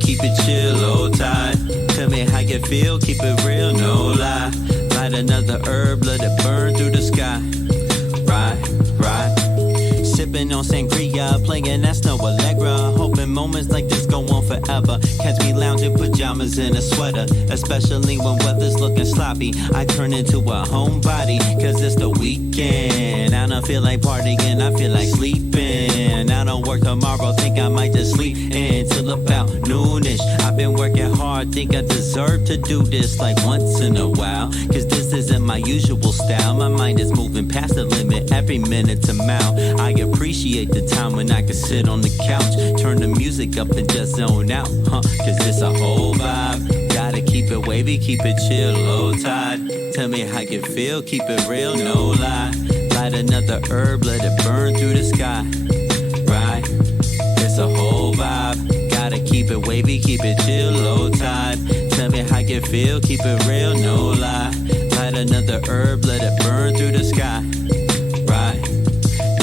keep it chill, hold tight. Tell me how you feel, keep it real, no lie. Light another herb, let it burn through the sky. Right. Sipping on sangria, playing that snow Allegra. Hoping moments like this go on forever. Catch me lounging pajamas in a sweater, especially when weather's looking sloppy. I turn into a homebody, cause it's the weekend. I don't feel like partying, I feel like sleeping. I don't work tomorrow, think I might just sleep until about noonish. I've been working hard, think I deserve to do this like once in a while. Cause this isn't my usual style. My mind is moving past the limit, every minute's a mile. I appreciate the time when I can sit on the couch, turn the music up and just zone out, cause it's a whole vibe. Gotta keep it wavy, keep it chill, low tide. Tell me how you feel, keep it real, no lie. Light another herb, let it burn through the sky. Right, it's a whole vibe. Gotta keep it wavy, keep it chill, low tide. Tell me how you feel, keep it real, no lie. Light another herb, let it burn through the sky. Right,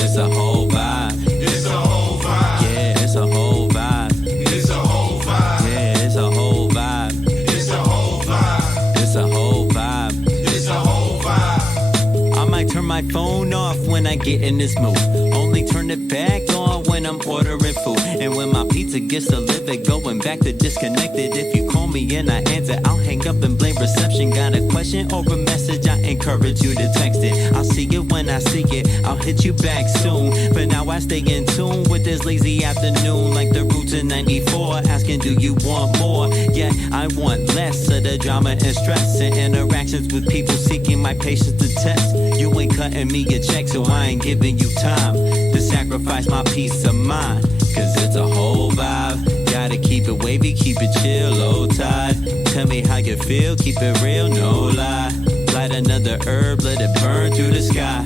it's a whole vibe. It's a whole vibe. Yeah, it's a whole vibe. It's a whole vibe. Yeah, it's a whole vibe. It's a whole vibe. It's a whole vibe. It's a whole vibe. I might turn my phone off when I get in this mood. Only turn it back on when I'm ordering food. And when my pizza gets delivered, going back to disconnected. If you call me and I answer, I'll hang up and blame reception. Got a question or a message, I encourage you to text it. I'll see it when I see it, I'll hit you back soon. For now I stay in tune with this lazy afternoon, like the roots in 94, asking do you want more? Yeah, I want less of the drama and stress and interactions with people seeking my patience to test. You ain't cutting me a check, so I ain't giving you time to sacrifice my peace of mind. Cause it's a whole vibe. Gotta keep it wavy, keep it chill, low tide. Tell me how you feel, keep it real, no lie. Light another herb, let it burn through the sky.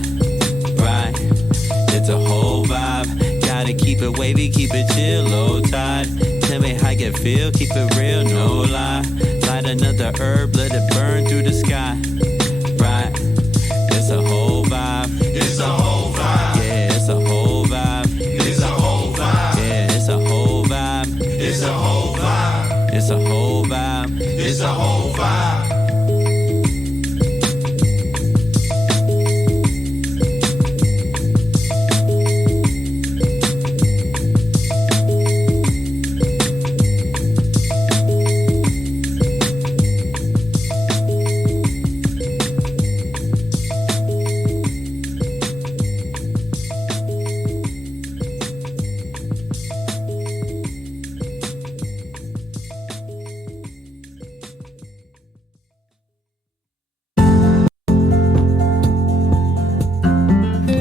Right, it's a whole vibe. Gotta keep it wavy, keep it chill, low tide. Tell me how you feel, keep it real, no lie. Light another herb, let it burn through the sky. Right, it's a whole vibe. It's a whole vibe. Yeah, it's a whole vibe. It's a whole vibe. Yeah, it's a whole vibe. It's a whole vibe. It's a whole vibe. It's a whole vibe.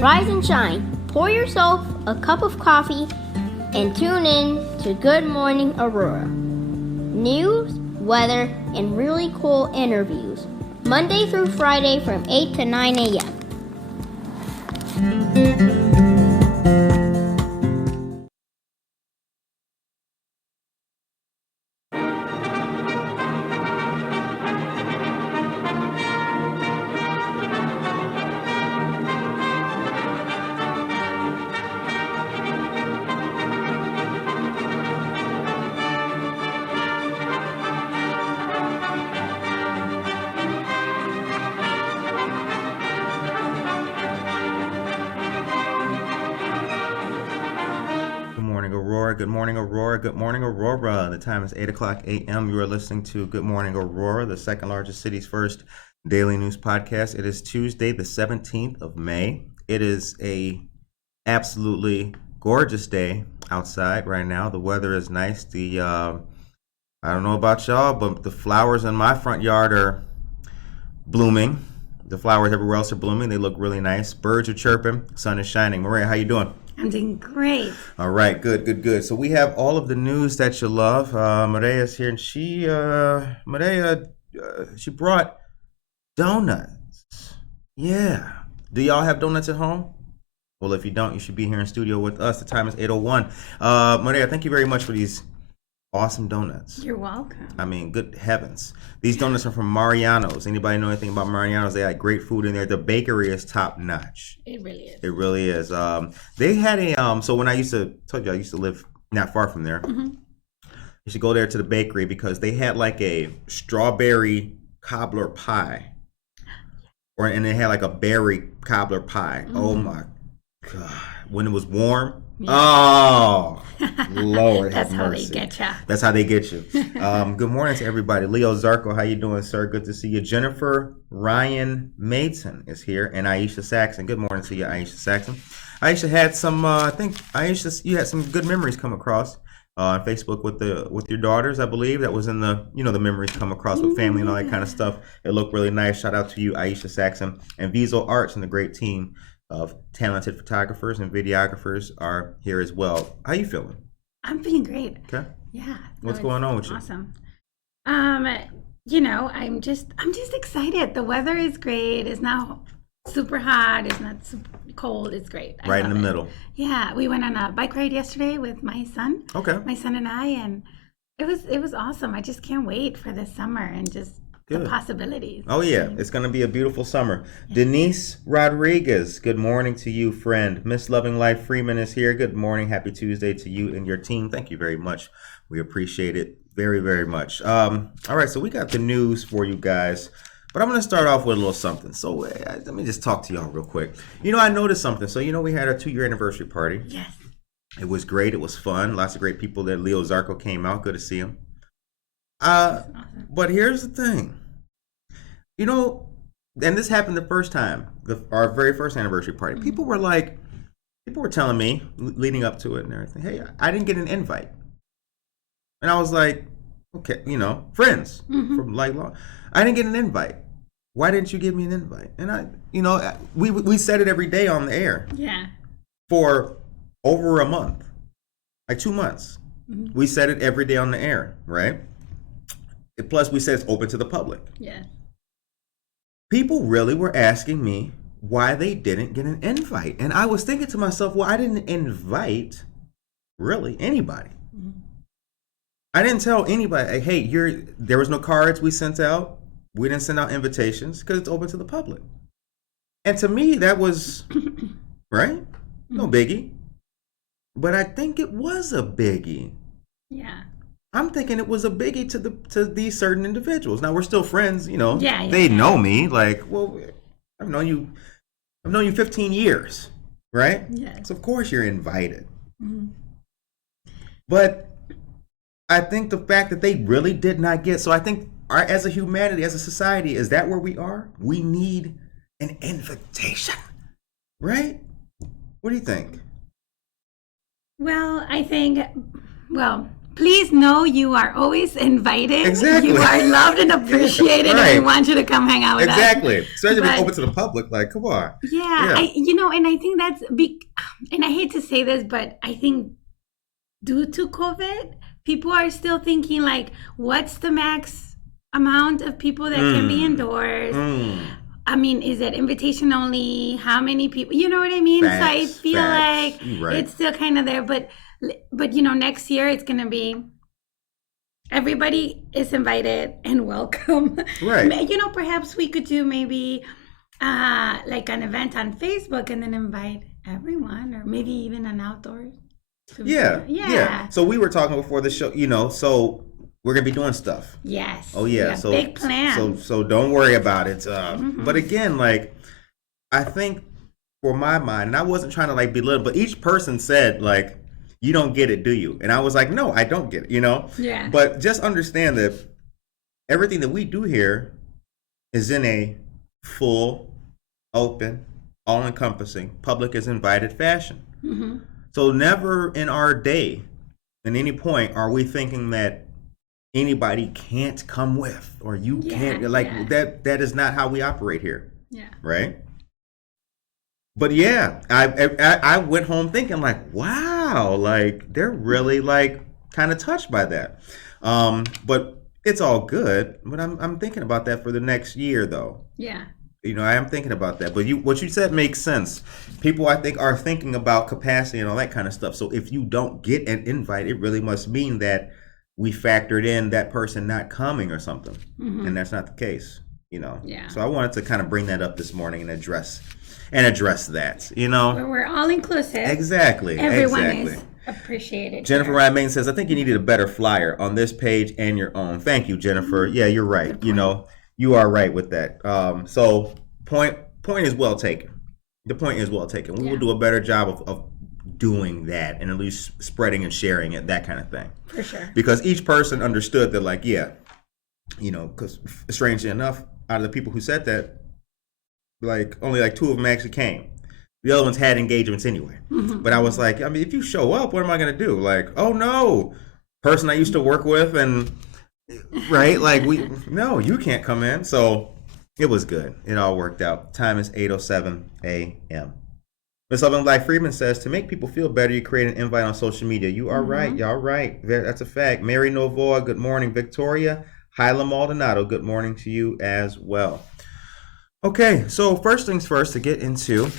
Rise and shine. Pour yourself a cup of coffee and tune in to Good Morning Aurora. News, weather, and really cool interviews. Monday through Friday from 8 to 9 a.m. Good morning, Aurora. Good morning, Aurora. The time is 8 o'clock a.m. You are listening to Good Morning, Aurora, the second largest city's first daily news podcast. It is Tuesday, the 17th of May. It is a absolutely gorgeous day outside right now. The weather is nice. I don't know about y'all, but the flowers in my front yard are blooming. The flowers everywhere else are blooming. They look really nice. Birds are chirping. Sun is shining. Maria, how you doing? I'm doing great. All right, good. So we have all of the news that you love. Maria's here, and she brought donuts. Yeah. Do y'all have donuts at home? Well, if you don't, you should be here in studio with us. The time is 8:01. Maria, thank you very much for these awesome donuts. You're welcome. I mean, good heavens. These donuts are from Mariano's. Anybody know anything about Mariano's? They had great food in there. The bakery is top notch. It really is. It really is. They had a so when I used to live not far from there. Mm-hmm. You should go there to the bakery because they had like a strawberry cobbler pie. And they had like a berry cobbler pie. Oh my God. When it was warm. Yeah. Oh, Lord have mercy. That's how they get you. That's how they get you. Good morning to everybody. Leo Zarko, how you doing, sir? Good to see you. Jennifer Ryan Maidson is here, and Aisha Saxon. Good morning to you, Aisha Saxon. Aisha had some, I think, Aisha, you had some good memories come across on Facebook with your daughters, I believe. That was in the, the memories come across with family and all that kind of stuff. It looked really nice. Shout out to you, Aisha Saxon, and Viso Arts and the great team of talented photographers and videographers are here as well. How you feeling? I'm feeling great. Okay. Yeah. What's going on with you? Awesome. I'm just excited. The weather is great. It's not super hot. It's not super cold. It's great. Right in the middle. Yeah. We went on a bike ride yesterday with my son. Okay. My son and I, and it was awesome. I just can't wait for this summer and just the possibilities. Oh yeah, it's going to be a beautiful summer. Yeah. Denise Rodriguez, good morning to you, friend. Miss Loving Life Freeman is here. Good morning. Happy Tuesday to you and your team. Thank you very much. We appreciate it very, very much. All right, so we got the news for you guys, but I'm going to start off with a little something. So let me just talk to y'all real quick. I noticed something. So, we had our 2-year anniversary party. Yes. It was great. It was fun. Lots of great people there. Leo Zarko came out. Good to see him. Awesome. But here's the thing. And this happened the first time, our very first anniversary party. Mm-hmm. People were telling me leading up to it and everything, hey, I didn't get an invite. And I was like, okay, friends from like law. I didn't get an invite. Why didn't you give me an invite? And we said it every day on the air. Yeah. For over a month, like 2 months. Mm-hmm. We said it every day on the air, right? Plus, we said it's open to the public. Yeah. People really were asking me why they didn't get an invite. And I was thinking to myself, well, I didn't invite really anybody. Mm-hmm. I didn't tell anybody, hey, there was no cards we sent out. We didn't send out invitations because it's open to the public. And to me, that was, right? No biggie. But I think it was a biggie. Yeah. I'm thinking it was a biggie to these certain individuals. Now we're still friends, Yeah, they know me. Like, well, I've known you 15 years, right? Yeah. So of course you're invited. Mm-hmm. But I think the fact that they really did not get. So I think as a humanity, as a society, is that where we are? We need an invitation, right? What do you think? Well, I think, please know you are always invited. Exactly. You are loved and appreciated, right. And we want you to come hang out with us. Exactly. Especially if it's open to the public. Like, come on. Yeah. And I think that's big. And I hate to say this, but I think due to COVID, people are still thinking like, what's the max amount of people that can be indoors? I mean, is it invitation only? How many people? You know what I mean? Facts, so I feel like right. It's still kind of there, but next year it's gonna be everybody is invited and welcome. Right. Perhaps we could do maybe like an event on Facebook and then invite everyone, or maybe even an outdoor. Yeah. So we were talking before the show, so we're gonna be doing stuff. Yes. Oh yeah. So big plans. So don't worry about it. But again, like, I think for my mind, and I wasn't trying to like belittle, but each person said like, you don't get it, do you? And I was like, no, I don't get it, Yeah. But just understand that everything that we do here is in a full, open, all-encompassing, public is invited fashion. Mm-hmm. So never in our day, at any point, are we thinking that anybody can't come with, or you can't, like, that is not how we operate here. Yeah. Right? But yeah, I went home thinking like, wow, like they're really like kind of touched by that. But it's all good. But I'm thinking about that for the next year though. Yeah. I am thinking about that. But what you said makes sense. People, I think, are thinking about capacity and all that kind of stuff. So if you don't get an invite, it really must mean that we factored in that person not coming or something. Mm-hmm. And that's not the case, Yeah. So I wanted to kind of bring that up this morning and address that, We're all inclusive. Exactly. Everyone is Appreciate it. Jennifer Ryan Main says, I think you needed a better flyer on this page and your own. Thank you, Jennifer. Yeah, you're right. You know, you are right with that. So point is well taken. The point is well taken. We will do a better job of doing that and at least spreading and sharing it, that kind of thing. For sure. Because each person understood that, like, yeah, you know, because strangely enough, out of the people who said that, like, only like 2 of them actually came. The other ones had engagements anyway. Mm-hmm. But I was like, I mean, if you show up, what am I going to do? Like, oh no, person I used to work with, and right, like, no, you can't come in. So it was good. It all worked out. Time is 8:07 a.m. Miss Evelyn Black Friedman says, to make people feel better, you create an invite on social media. You are right. Y'all right. That's a fact. Mary Novoa, good morning. Victoria Hyla Maldonado, good morning to you as well. Okay, so first things first to get into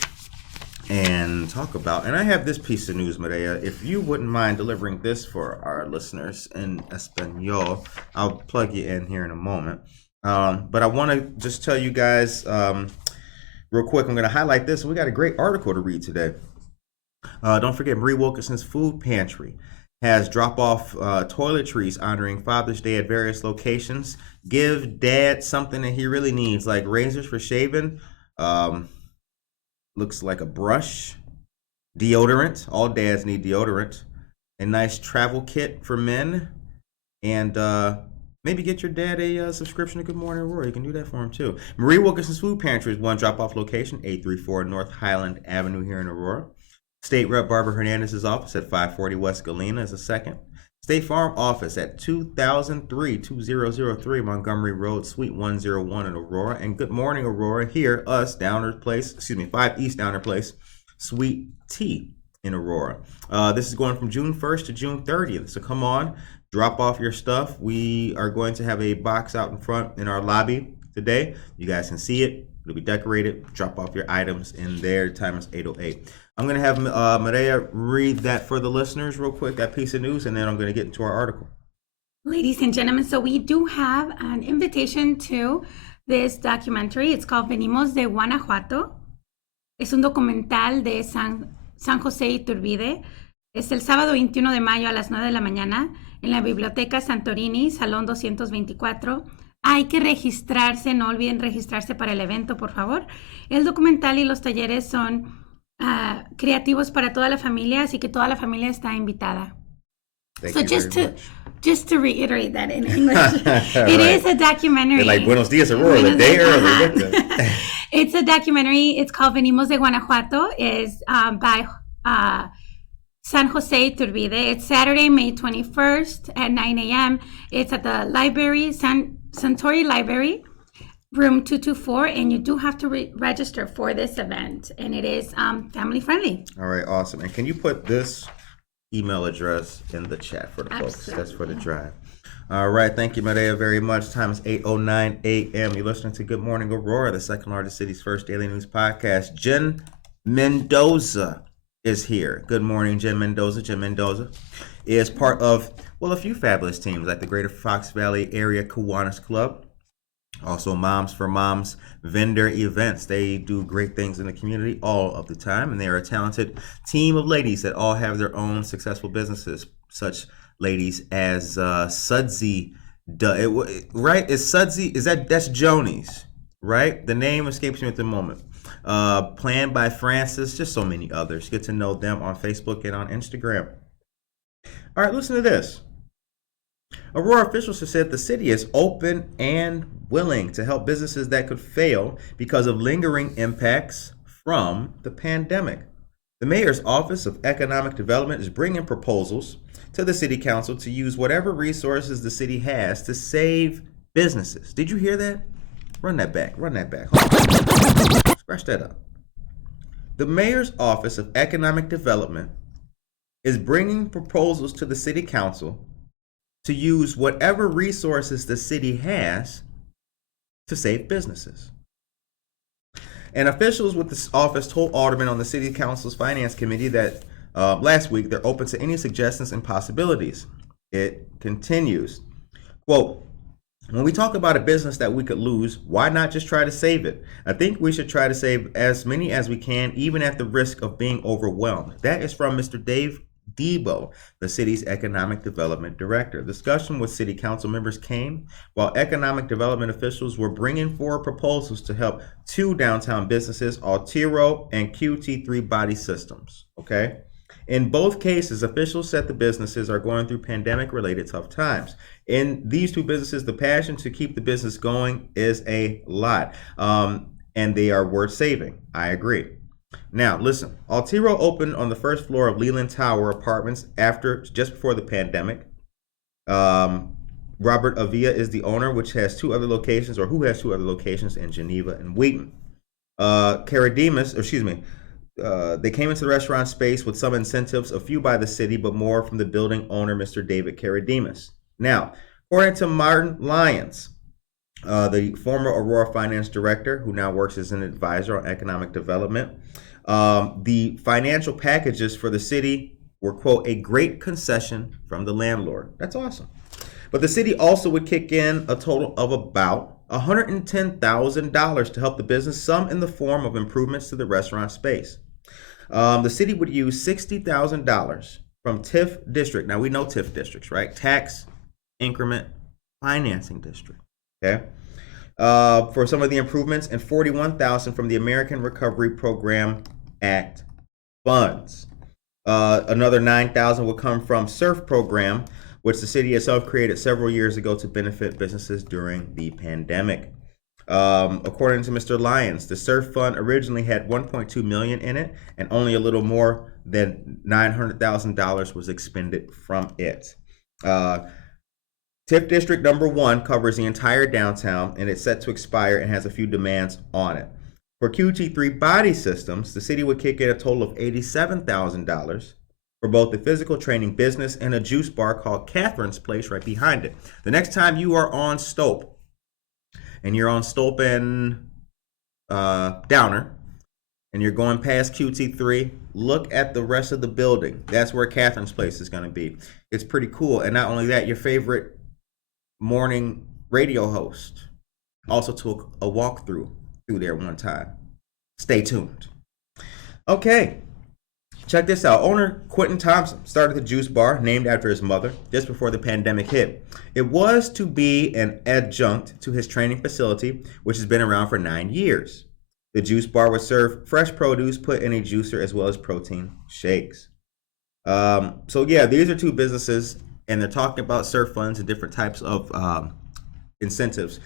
and talk about, and I have this piece of news, Medea. If you wouldn't mind delivering this for our listeners in Espanol, I'll plug you in here in a moment. But I want to just tell you guys real quick, I'm going to highlight this. We got a great article to read today. Don't forget, Marie Wilkinson's Food Pantry has drop-off toiletries honoring Father's Day at various locations. Give Dad something that he really needs, like razors for shaving, looks like a brush, deodorant. All dads need deodorant. A nice travel kit for men, and maybe get your dad a subscription to Good Morning Aurora. You can do that for him too. Marie Wilkinson's Food Pantry is one drop-off location, 834 North Highland Avenue here in Aurora. State Rep Barbara Hernandez's office at 540 West Galena is a second. State Farm office at 2003 Montgomery Road, Suite 101 in Aurora. And Good Morning Aurora here, us, 5 East Downer Place, Suite T in Aurora. This is going from June 1st to June 30th. So come on, drop off your stuff. We are going to have a box out in front in our lobby today. You guys can see it. It'll be decorated. Drop off your items in there. Time is 8:08. I'm going to have Maria read that for the listeners real quick, that piece of news, and then I'm going to get into our article. Ladies and gentlemen, so we do have an invitation to this documentary. It's called Venimos de Guanajuato. Es un documental de San José Iturbide. Es el sábado 21 de mayo a las 9 de la mañana en la Biblioteca Santorini, Salón 224. Hay que registrarse, no olviden registrarse para el evento, por favor. El documental y los talleres son creativos para toda la familia, así que toda la familia está invitada. So just to reiterate that in English, it is a documentary. They're like Buenos Dias Aurora, the day early. It's a documentary. It's called Venimos de Guanajuato. It's by San Jose Iturbide. It's Saturday, May 21st at 9 a.m. It's at the library, Santori Library, room 224, and you do have to register for this event, and it is family friendly. All right, awesome. And can you put this email address in the chat for the folks? That's for the drive. All right, thank you, Maria, very much. Time is 8:09 a.m. You're listening to Good Morning Aurora, the second largest city's first daily news podcast. Jen Mendoza is here. Good morning, Jen Mendoza. Jen Mendoza is part of, well, a few fabulous teams like the Greater Fox Valley Area Kiwanis Club. Also, Moms for Moms vendor events. They do great things in the community all of the time, and they are a talented team of ladies that all have their own successful businesses. Such ladies as Sudsy, right? Is Sudsy? That's Joni's, right? The name escapes me at the moment. Planned by Francis, just so many others. Get to know them on Facebook and on Instagram. All right, listen to this. Aurora officials have said the city is open and willing to help businesses that could fail because of lingering impacts from the pandemic. The mayor's Office of Economic Development is bringing proposals to the city council to use whatever resources the city has to save businesses. Did you hear that? Run that back. Scratch that up. The mayor's Office of Economic Development is bringing proposals to the city council to use whatever resources the city has to save businesses. And officials with the office told aldermen on the city council's finance committee that last week they're open to any suggestions and possibilities. It continues, quote, when we talk about a business that we could lose, why not just try to save it? I think we should try to save as many as we can, even at the risk of being overwhelmed. That is from Mr. Debo, the city's economic development director. Discussion with city council members came while economic development officials were bringing forward proposals to help two downtown businesses, Altero and QT3 Body Systems. Okay. In both cases, officials said the businesses are going through pandemic-related tough times. In these two businesses, the passion to keep the business going is a lot, and they are worth saving. I agree. Now, listen, Altero opened on the first floor of Leland Tower Apartments just before the pandemic. Robert Avia is the owner, who has two other locations in Geneva and Wheaton. They came into the restaurant space with some incentives, a few by the city, but more from the building owner, Mr. David Karadimas. Now, according to Martin Lyons, the former Aurora finance director, who now works as an advisor on economic development, the financial packages for the city were, quote, a great concession from the landlord. That's awesome. But the city also would kick in a total of about $110,000 to help the business, some in the form of improvements to the restaurant space. The city would use $60,000 from TIF district. Now we know TIF districts, right? Tax increment financing district. Okay. For some of the improvements, and $41,000 from the American Recovery Program Act funds. Another $9,000 will come from SURF program, which the city itself created several years ago to benefit businesses during the pandemic. According to Mr. Lyons, the SURF fund originally had $1.2 million in it, and only a little more than $900,000 was expended from it. TIF District number 1 covers the entire downtown, and it's set to expire and has a few demands on it. For QT3 Body Systems, the city would kick in a total of $87,000 for both the physical training business and a juice bar called Catherine's Place right behind it. The next time you are on Stope, and you're on Stope and Downer, and you're going past QT3, look at the rest of the building. That's where Catherine's Place is going to be. It's pretty cool. And not only that, your favorite morning radio host also took a walkthrough through there one time. Stay tuned. Okay. Check this out. Owner Quentin Thompson started the juice bar named after his mother just before the pandemic hit. It was to be an adjunct to his training facility, which has been around for 9 years. The juice bar would serve fresh produce put in a juicer as well as protein shakes. So yeah, these are two businesses, and they're talking about SURF funds and different types of incentives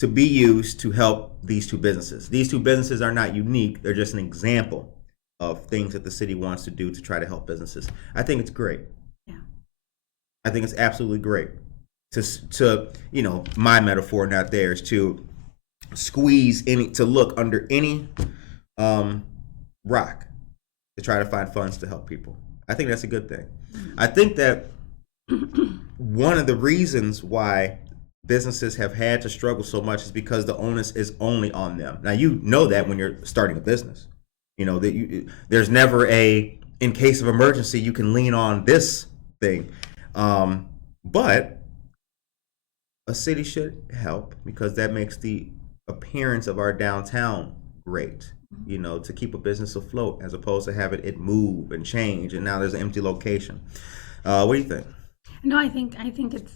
to be used to help these two businesses. These two businesses are not unique. They're just an example of things that the city wants to do to try to help businesses. I think it's great. Yeah. I think it's absolutely great to my metaphor, not theirs, to look under any rock to try to find funds to help people. I think that's a good thing. I think that one of the reasons why businesses have had to struggle so much is because the onus is only on them. Now, you know that when you're starting a business. You know that there's never in case of emergency, you can lean on this thing. But a city should help because that makes the appearance of our downtown great, to keep a business afloat as opposed to having it move and change. And now there's an empty location. What do you think? No, I think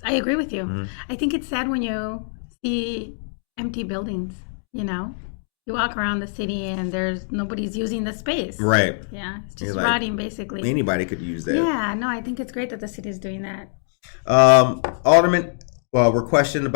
I agree with you. Mm-hmm. I think it's sad when you see empty buildings, You walk around the city and nobody's using the space. Right. Yeah, it's just rotting basically. Anybody could use that. Yeah, no, I think it's great that the city is doing that. Alderman questioned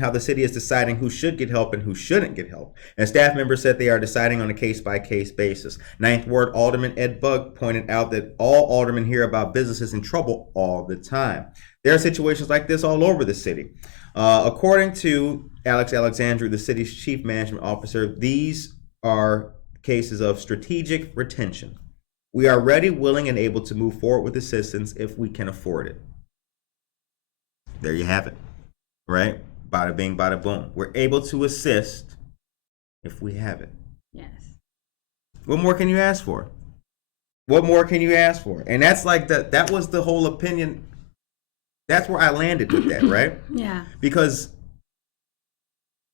how the city is deciding who should get help and who shouldn't get help. And staff members said they are deciding on a case-by-case basis. 9th Ward Alderman Ed Bugg pointed out that all aldermen hear about businesses in trouble all the time. There are situations like this all over the city. According to Alex Alexandru, the city's chief management officer, these are cases of strategic retention. We are ready, willing, and able to move forward with assistance if we can afford it. There you have it, right? Bada bing, bada boom. We're able to assist if we have it. Yes. What more can you ask for? What more can you ask for? And that's like that was the whole opinion. That's where I landed with that, right? Yeah. Because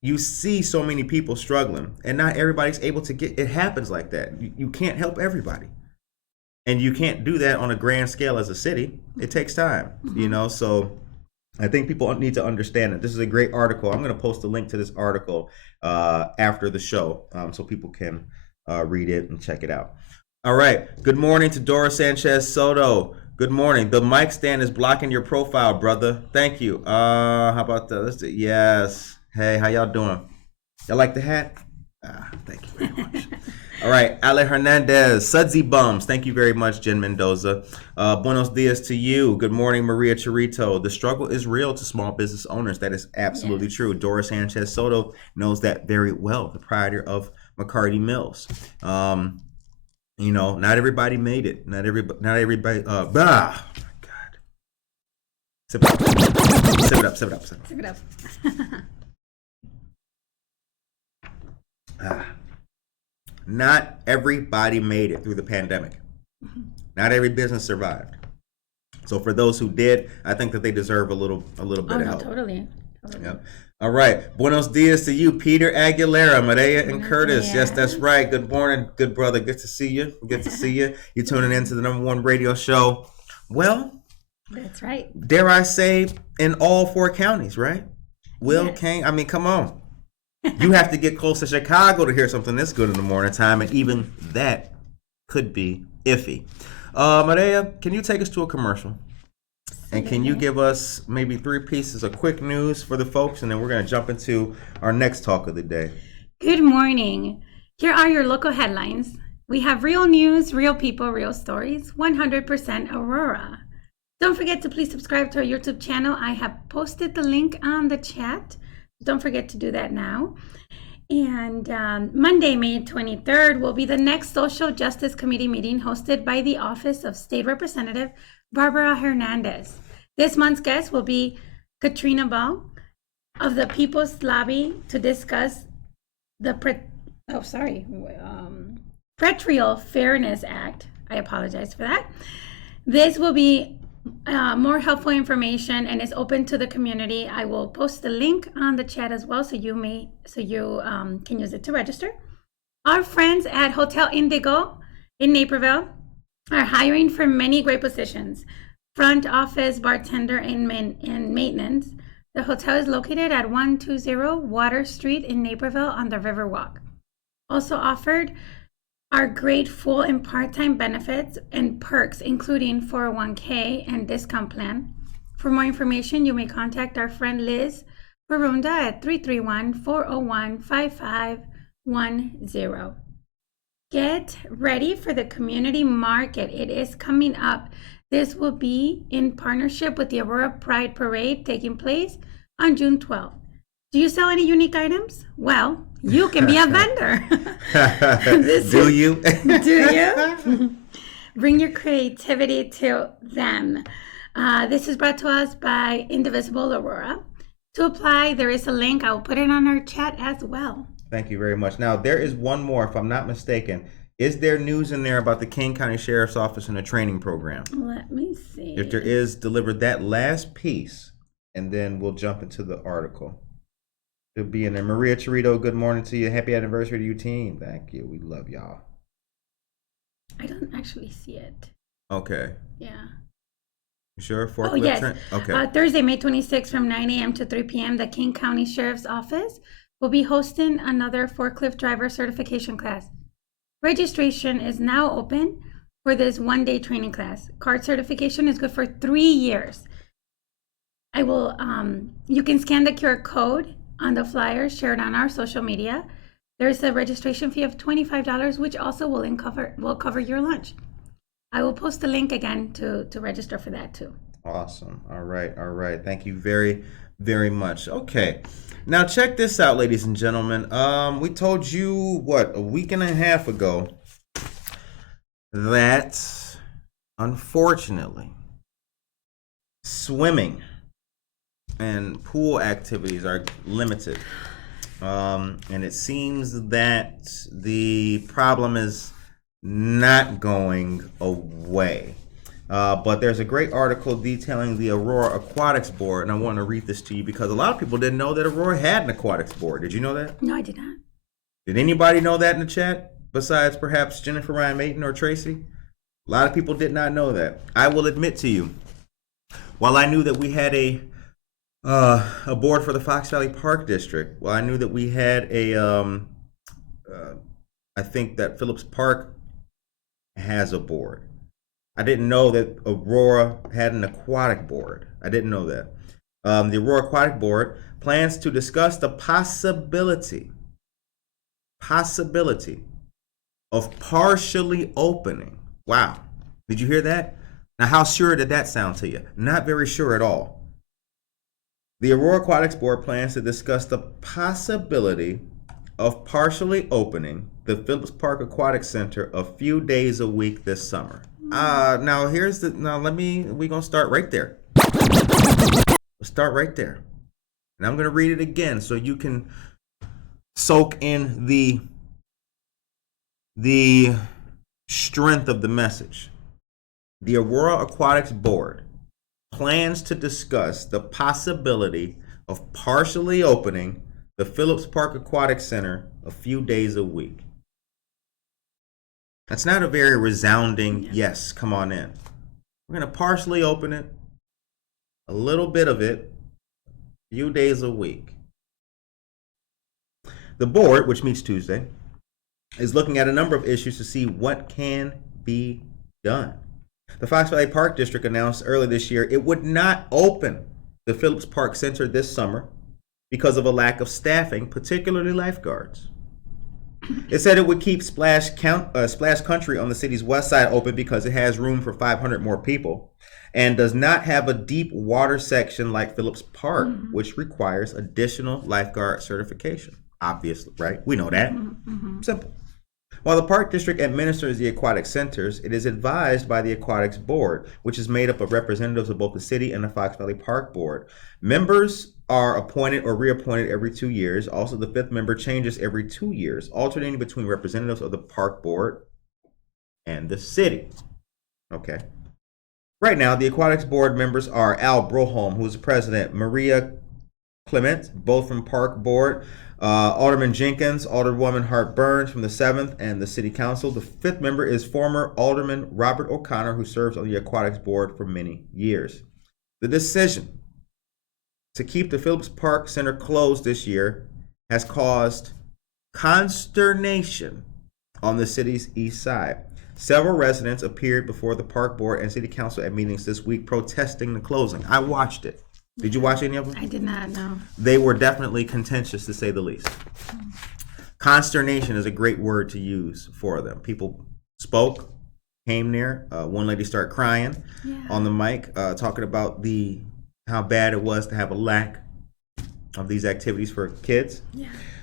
you see so many people struggling and not everybody's able to get, it happens like that. You can't help everybody. And you can't do that on a grand scale as a city. It takes time, you know, so I think people need to understand that this is a great article. I'm going to post a link to this article after the show so people can read it and check it out. All right. Good morning to Dora Sanchez Soto. Good morning. The mic stand is blocking your profile, brother. Thank you. How about that? Let's do, yes. Hey, how y'all doing? Y'all like the hat? Thank you very much. All right, Ale Hernandez, Sudsy Bums. Thank you very much, Jen Mendoza. Buenos dias to you. Good morning, Maria Chirito. The struggle is real to small business owners. That is absolutely true. Dora Sanchez Soto knows that very well, the proprietor of McCarty Mills. You know, not everybody made it. Not everybody. Oh my God. Sip it up. Sip it up. Not everybody made it through the pandemic. Not every business survived. So for those who did, I think that they deserve a little bit of help. Totally. Yep. All right. Buenos dias to you, Peter Aguilera, Maria, and Curtis. Yes, that's right. Good morning, good brother. Good to see you. Good to see you. You're tuning into the #1 radio show. Well, that's right. Dare I say, in all 4 counties, right? Will, King. I mean, come on. You have to get close to Chicago to hear something this good in the morning time, and even that could be iffy. Maria, can you take us to a commercial? And can you give us maybe 3 pieces of quick news for the folks, and then we're going to jump into our next talk of the day. Good morning. Here are your local headlines. We have real news, real people, real stories, 100% Aurora. Don't forget to please subscribe to our YouTube channel. I have posted the link on the chat. Don't forget to do that now. And Monday, May 23rd, will be the next Social Justice Committee meeting hosted by the Office of State Representative Barbara Hernandez. This month's guest will be Katrina Ball of the People's Lobby to discuss the Pretrial Fairness Act. I apologize for that. This will be more helpful information and is open to the community. I will post the link on the chat as well, so you can use it to register. Our friends at Hotel Indigo in Naperville are hiring for many great positions: front office, bartender, and maintenance. The hotel is located at 120 Water Street in Naperville on the Riverwalk. Also offered are great full and part-time benefits and perks, including 401k and discount plan. For more information, you may contact our friend Liz Barunda at 331-401-5510. Get ready for the community market. It is coming up. This will be in partnership with the Aurora Pride Parade taking place on June 12th. Do you sell any unique items? Well, you can be a vendor. Do you? Do you? Bring your creativity to them. This is brought to us by Indivisible Aurora. To apply, there is a link. I will put it on our chat as well. Thank you very much. Now, there is one more, if I'm not mistaken. Is there news in there about the King County Sheriff's Office and the training program? Let me see. If there is, deliver that last piece, and then we'll jump into the article. It'll be in there. Maria Chirito, good morning to you. Happy anniversary to your team. Thank you. We love y'all. I don't actually see it. Okay. Yeah. You sure? Oh, yes. Okay. Thursday, May 26th from 9 a.m. to 3 p.m., the King County Sheriff's Office will be hosting another forklift driver certification class. Registration is now open for this one-day training class. Card certification is good for 3 years. You can scan the QR code on the flyer shared on our social media. There's a registration fee of $25, which also will cover your lunch. I will post the link again to register for that too. Awesome. All right. Thank you very, very much. Okay. Now check this out, ladies and gentlemen. We told you, a week and a half ago that, unfortunately, swimming and pool activities are limited. And it seems that the problem is not going away. But there's a great article detailing the Aurora Aquatics Board, and I want to read this to you because a lot of people didn't know that Aurora had an aquatics board. Did you know that? No, I did not. Did anybody know that in the chat besides perhaps Jennifer Ryan Mayton or Tracy? A lot of people did not know that. I will admit to you, while I knew that we had a board for the Fox Valley Park District, while I knew that we had I think that Phillips Park has a board. I didn't know that Aurora had an aquatic board. I didn't know that. The Aurora Aquatic Board plans to discuss the possibility of partially opening. Wow. Did you hear that? Now, how sure did that sound to you? Not very sure at all. The Aurora Aquatics Board plans to discuss the possibility of partially opening the Phillips Park Aquatic Center a few days a week this summer. We're gonna start right there. Let's start right there. And I'm gonna read it again so you can soak in the strength of the message. The Aurora Aquatics Board plans to discuss the possibility of partially opening the Phillips Park Aquatic Center a few days a week. That's not a very resounding yes, come on in. We're going to partially open it, a little bit of it, a few days a week. The board, which meets Tuesday, is looking at a number of issues to see what can be done. The Fox Valley Park District announced earlier this year it would not open the Phillips Park Center this summer because of a lack of staffing, particularly lifeguards. It said it would keep Splash Country on the city's west side open because it has room for 500 more people and does not have a deep water section like Phillips Park, which requires additional lifeguard certification. Obviously, right? We know that. Simple. While the Park District administers the aquatic centers, it is advised by the Aquatics Board, which is made up of representatives of both the city and the Fox Valley Park Board. Members are appointed or reappointed every 2 years. Also, the fifth member changes every 2 years, alternating between representatives of the Park Board and the city. Okay. Right now, the Aquatics Board members are Al Broholm, who is the president, Maria Clement, both from Park Board, Alderman Jenkins, Alderwoman Hart Burns from the 7th and the City Council. The fifth member is former Alderman Robert O'Connor, who serves on the Aquatics Board for many years. The decision to keep the Phillips Park Center closed this year has caused consternation on the city's east side. Several residents appeared before the Park Board and City Council at meetings this week protesting the closing. I watched it. Did you watch any of them? I did not know. They were definitely contentious, to say the least. Consternation is a great word to use for them. People spoke, came there. One lady started crying on the mic, talking about how bad it was to have a lack of these activities for kids.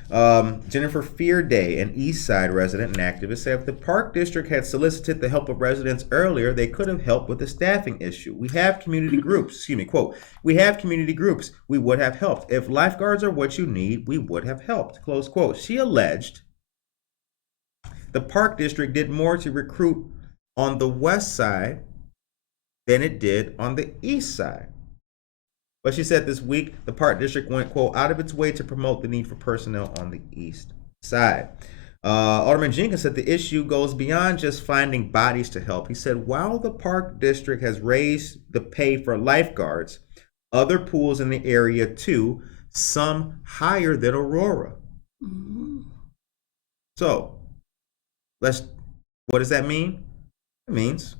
Jennifer Fearday, an East Side resident and activist, said if the Park District had solicited the help of residents earlier, they could have helped with the staffing issue. We have community groups, quote, we have community groups, we would have helped. If lifeguards are what you need, we would have helped, close quote. She alleged the Park District did more to recruit on the west side than it did on the east side. But she said this week, the Park District went, quote, out of its way to promote the need for personnel on the east side. Alderman Jenkins said the issue goes beyond just finding bodies to help. He said, while the Park District has raised the pay for lifeguards, other pools in the area too, some higher than Aurora. So, what does that mean? It means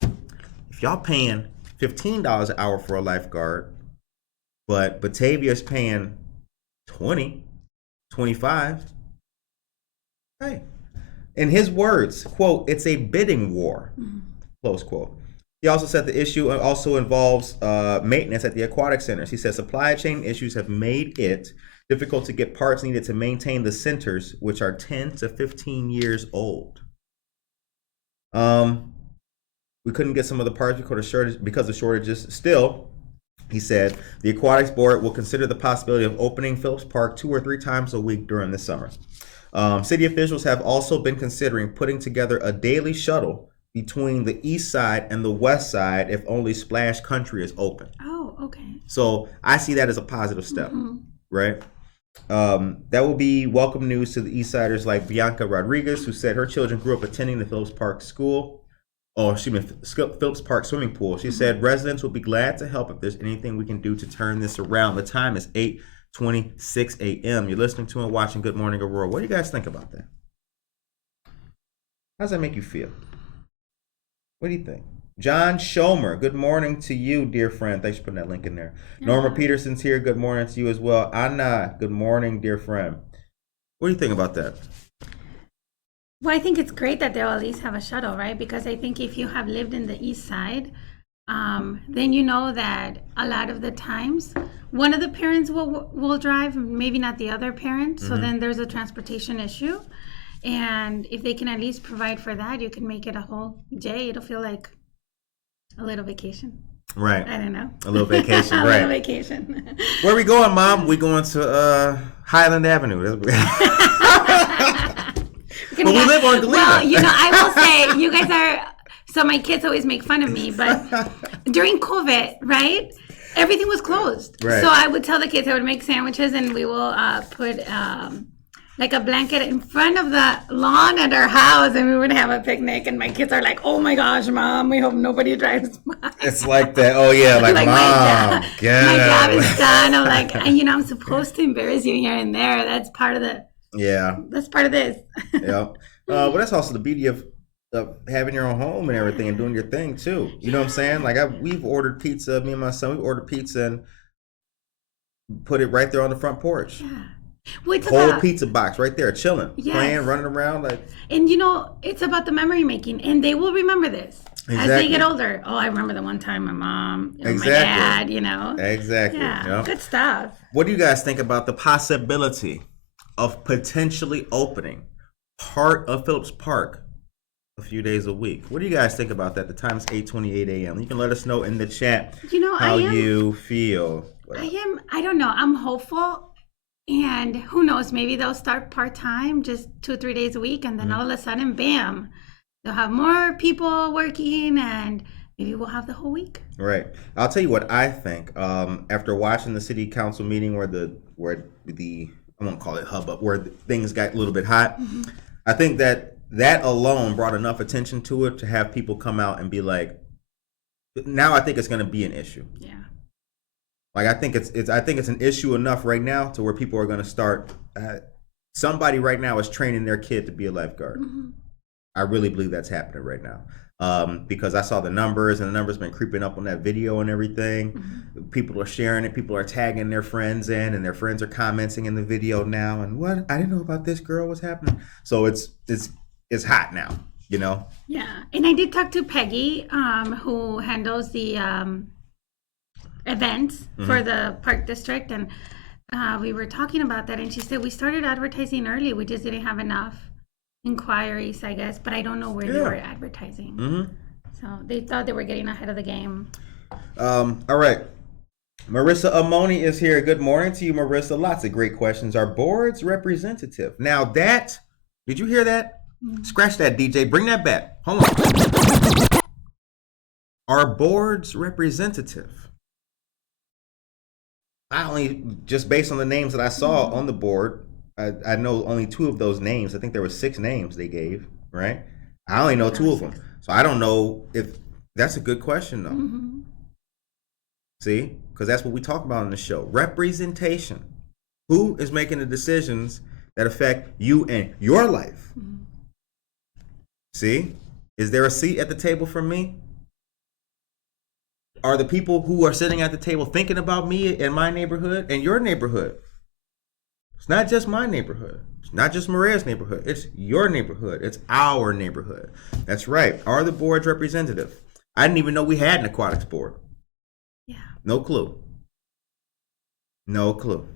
if y'all paying $15 an hour for a lifeguard, but Batavia's paying $20, $25. Hey, in his words, quote, it's a bidding war, close quote. He also said the issue also involves maintenance at the aquatic centers. He said supply chain issues have made it difficult to get parts needed to maintain the centers, which are 10 to 15 years old. We couldn't get some of the parts because of shortages. Still, he said, the Aquatics Board will consider the possibility of opening Phillips Park 2 or 3 times a week during the summer. City officials have also been considering putting together a daily shuttle between the east side and the west side if only Splash Country is open. Oh, okay. So I see that as a positive step, right? That will be welcome news to the east siders like Bianca Rodriguez, who said her children grew up attending the Phillips Park School. Oh, she meant Phillips Park swimming pool. She said residents will be glad to help if there's anything we can do to turn this around. The time is 8:26 a.m. You're listening to and watching Good Morning Aurora. What do you guys think about that? How does that make you feel? What do you think? John Schomer, good morning to you, dear friend. Thanks for putting that link in there. Norma Peterson's here. Good morning to you as well. Anna, good morning, dear friend. What do you think about that? Well, I think it's great that they'll at least have a shuttle, right? Because I think if you have lived in the east side, then you know that a lot of the times one of the parents will drive, maybe not the other parent. So then there's a transportation issue. And if they can at least provide for that, you can make it a whole day. It'll feel like a little vacation. Right. I don't know. A little vacation, a right. little vacation. Where are we going, Mom? We going to Highland Avenue. But we live on Galena. Well, I will say, you guys are, so my kids always make fun of me, but during COVID, right, everything was closed. Right. So I would tell the kids, I would make sandwiches, and we will put like a blanket in front of the lawn at our house, and we would have a picnic, and my kids are like, oh my gosh, Mom, we hope nobody drives by. It's like that. Oh, yeah, like Mom, my job it. is done. I'm like, I'm supposed to embarrass you here and there. That's part of the... Yeah. That's part of this. Yeah. But that's also the beauty of having your own home and everything and doing your thing too. You know what I'm saying? Like we've ordered pizza, me and my son, we ordered pizza and put it right there on the front porch. Yeah. Well, Whole pizza box right there, chilling, Yes. playing, running around like. And it's about the memory making, and they will remember this as they get older. Oh, I remember the one time my mom, my dad, Exactly. Yeah, good stuff. What do you guys think about the possibility of potentially opening part of Phillips Park a few days a week? What do you guys think about that? The time is 8:28 a.m. You can let us know in the chat how you feel. I don't know. I'm hopeful. And who knows, maybe they'll start part-time, just 2 or 3 days a week. And then all of a sudden, bam, they'll have more people working, and maybe we'll have the whole week. Right. I'll tell you what I think. After watching the city council meeting where the I won't call it hubbub, where things got a little bit hot. I think that alone brought enough attention to it to have people come out and be like, now I think it's going to be an issue. Yeah. Like I think it's an issue enough right now to where people are going to start. Somebody right now is training their kid to be a lifeguard. I really believe that's happening right now. Because I saw the numbers, and the numbers been creeping up on that video and everything. People are sharing it. People are tagging their friends in, and their friends are commenting in the video now. And what? I didn't know about this girl. What's happening? So it's hot now, Yeah, and I did talk to Peggy, who handles the events for the park district, and we were talking about that, and she said we started advertising early. We just didn't have enough inquiries, I guess, but I don't know where they were advertising. So they thought they were getting ahead of the game. All right. Marissa Amoni is here. Good morning to you, Marissa. Lots of great questions. Our board's representative. Now that, did you hear that? Scratch that, DJ. Bring that back. Hold on. Our board's representative. I only, just based on the names that I saw on the board, I know only 2 of those names. I think there were 6 names they gave, right? I only know 2 of them. So I don't know if that's a good question, though. See? Because that's what we talk about on the show. Representation. Who is making the decisions that affect you and your life? See? Is there a seat at the table for me? Are the people who are sitting at the table thinking about me and my neighborhood and your neighborhood? It's not just my neighborhood. It's not just Maria's neighborhood. It's your neighborhood. It's our neighborhood. That's right. Are the board's representative? I didn't even know we had an aquatics board. Yeah. No clue. No clue.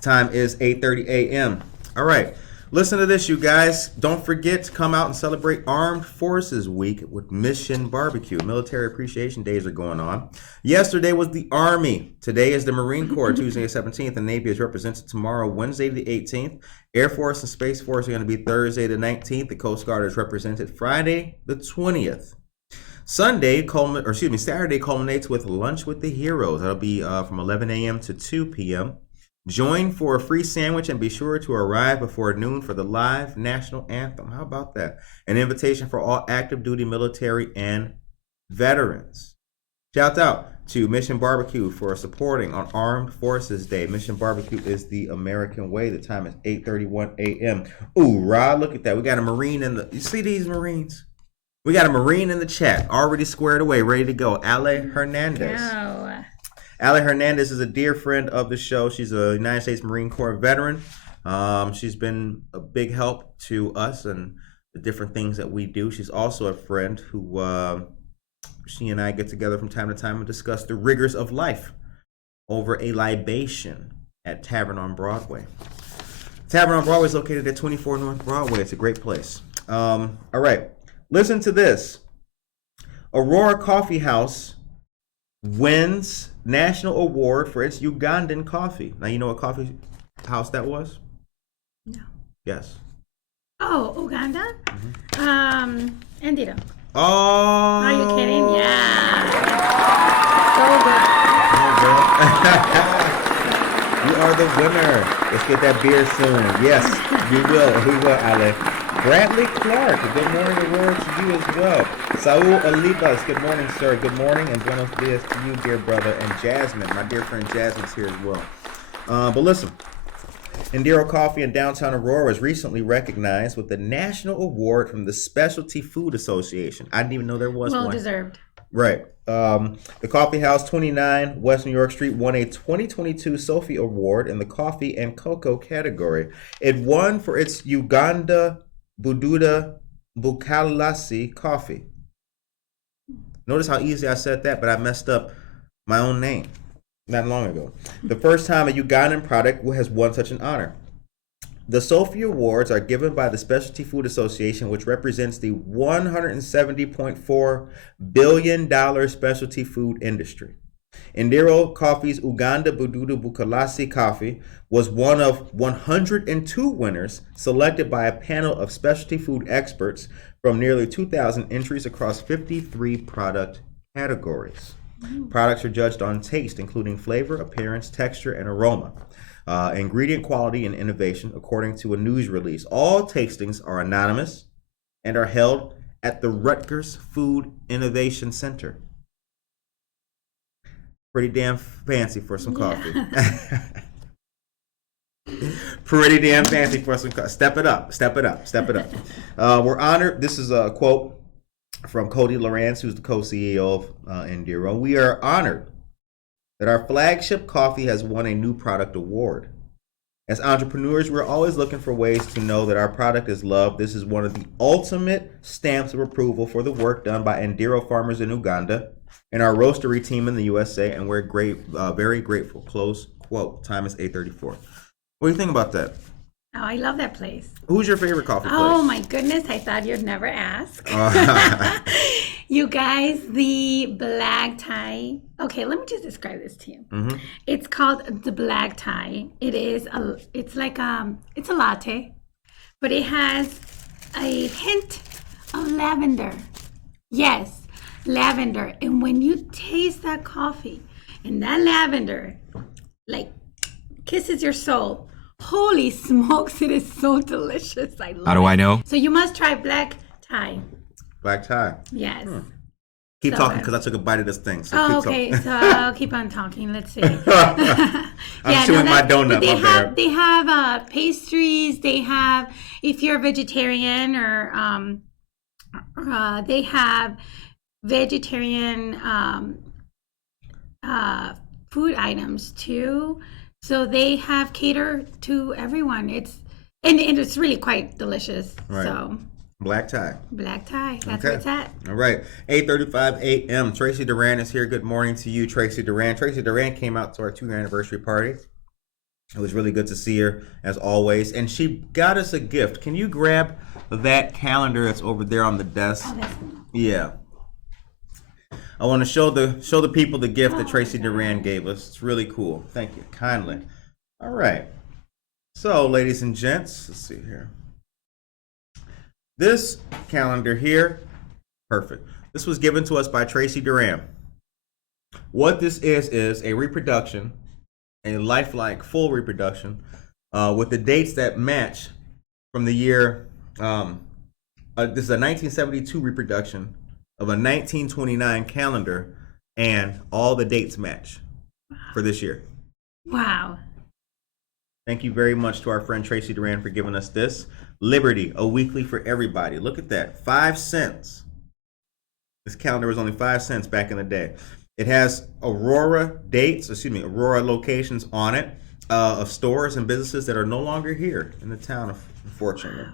Time is 8:30 a.m. All right. Listen to this, you guys. Don't forget to come out and celebrate Armed Forces Week with Mission Barbecue. Military Appreciation Days are going on. Yesterday was the Army. Today is the Marine Corps, Tuesday the 17th, and Navy is represented tomorrow, Wednesday the 18th. Air Force and Space Force are going to be Thursday the 19th. The Coast Guard is represented Friday the 20th. Saturday culminates with Lunch with the Heroes. That'll be from 11 a.m. to 2 p.m. Join for a free sandwich and be sure to arrive before noon for the live national anthem. How about that? An invitation for all active duty military and veterans. Shout out to Mission Barbecue for supporting on Armed Forces Day. Mission Barbecue is the American way. The time is 8:31 a.m. Ooh, Rod, look at that. We got a Marine in the... You see these Marines? We got a Marine in the chat, already squared away, ready to go. Ale Hernandez. No. Ale Hernandez is a dear friend of the show. She's a United States Marine Corps veteran. She's been a big help to us and the different things that we do. She's also a friend who she and I get together from time to time and discuss the rigors of life over a libation at Tavern on Broadway. Tavern on Broadway is located at 24 North Broadway. It's a great place. All right, listen to this. Aurora Coffee House wins national award for its Ugandan coffee. Now, you know what coffee house that was? No. Yes. Oh, Uganda? Andiro. Oh. Are you kidding? Yeah. So You are the winner. Let's get that beer soon. Yes, you will. We will, Ale. Bradley Clark, good morning, Aurora, to you as well. Saul Olivas, good morning, sir. Good morning, and buenos dias to you, dear brother. And Jasmine, my dear friend Jasmine's here as well. But listen, Indiro Coffee in downtown Aurora was recently recognized with the National Award from the Specialty Food Association. I didn't even know there was one. well deserved. Right. The Coffee House, 29 West New York Street, won a 2022 Sophie Award in the coffee and cocoa category. It won for its Uganda Bududa Bukalasi coffee. Notice how easy I said that, but I messed up my own name not long ago. The first time a Ugandan product has won such an honor. The Sophie Awards are given by the Specialty Food Association, which represents the $170.4 billion specialty food industry. Indiro Coffee's Uganda Bududu Bukalasi coffee was one of 102 winners selected by a panel of specialty food experts from nearly 2,000 entries across 53 product categories. Products are judged on taste, including flavor, appearance, texture, and aroma. Ingredient quality and innovation, according to a news release. All tastings are anonymous and are held at the Rutgers Food Innovation Center. Pretty damn fancy for some coffee. Pretty damn fancy for some coffee. Step it up, step it up, step it up. We're honored. This is a quote from Cody Lawrence, who's the co-CEO of Indiro. We are honored that our flagship coffee has won a new product award. As entrepreneurs, we're always looking for ways to know that our product is loved. This is one of the ultimate stamps of approval for the work done by Indiro farmers in Uganda and our roastery team in the USA, and we're very grateful. Close quote. Time is 8:34. What do you think about that? Oh, I love that place. Who's your favorite coffee place? Oh my goodness, I thought you'd never ask. You guys, the black tie. Okay, let me just describe this to you. Mm-hmm. It's called the black tie. It's a latte, but it has a hint of lavender. Yes, lavender. And when you taste that coffee and that lavender, like kisses your soul. Holy smokes, it is so delicious. I love it. How do I know? So you must try black tie. Black tie. Yes. Keep So talking good. because I took a bite of this thing. So Oh, keep okay. talking. So I'll keep on talking. Let's see. I'm chewing my donut. They my have bad. they have pastries. They have, if you're a vegetarian, or they have vegetarian food items too. So they have cater to everyone. It's really quite delicious. Right. So Black tie. black tie. That's Okay. where it's at. All right. 8:35 a.m. Tracy Duran is here. Good morning to you, Tracy Duran. Tracy Duran came out to our 2-year anniversary party. It was really good to see her, as always. And she got us a gift. Can you grab that calendar that's over there on the desk? Oh, that's Yeah. I want to show the people the gift that Tracy Duran gave us. It's really cool. Thank you kindly. All right. So, ladies and gents, let's see here. This calendar here, perfect. This was given to us by Tracy Duran. What this is a reproduction a lifelike full reproduction with the dates that match from the year. This is a 1972 reproduction of a 1929 calendar, and all the dates match for this year. Wow. Thank you very much to our friend Tracy Duran for giving us this. Liberty, a weekly for everybody. Look at that, 5 cents. This calendar was only 5 cents back in the day. It has Aurora locations on it of stores and businesses that are no longer here in the town, unfortunately. Wow.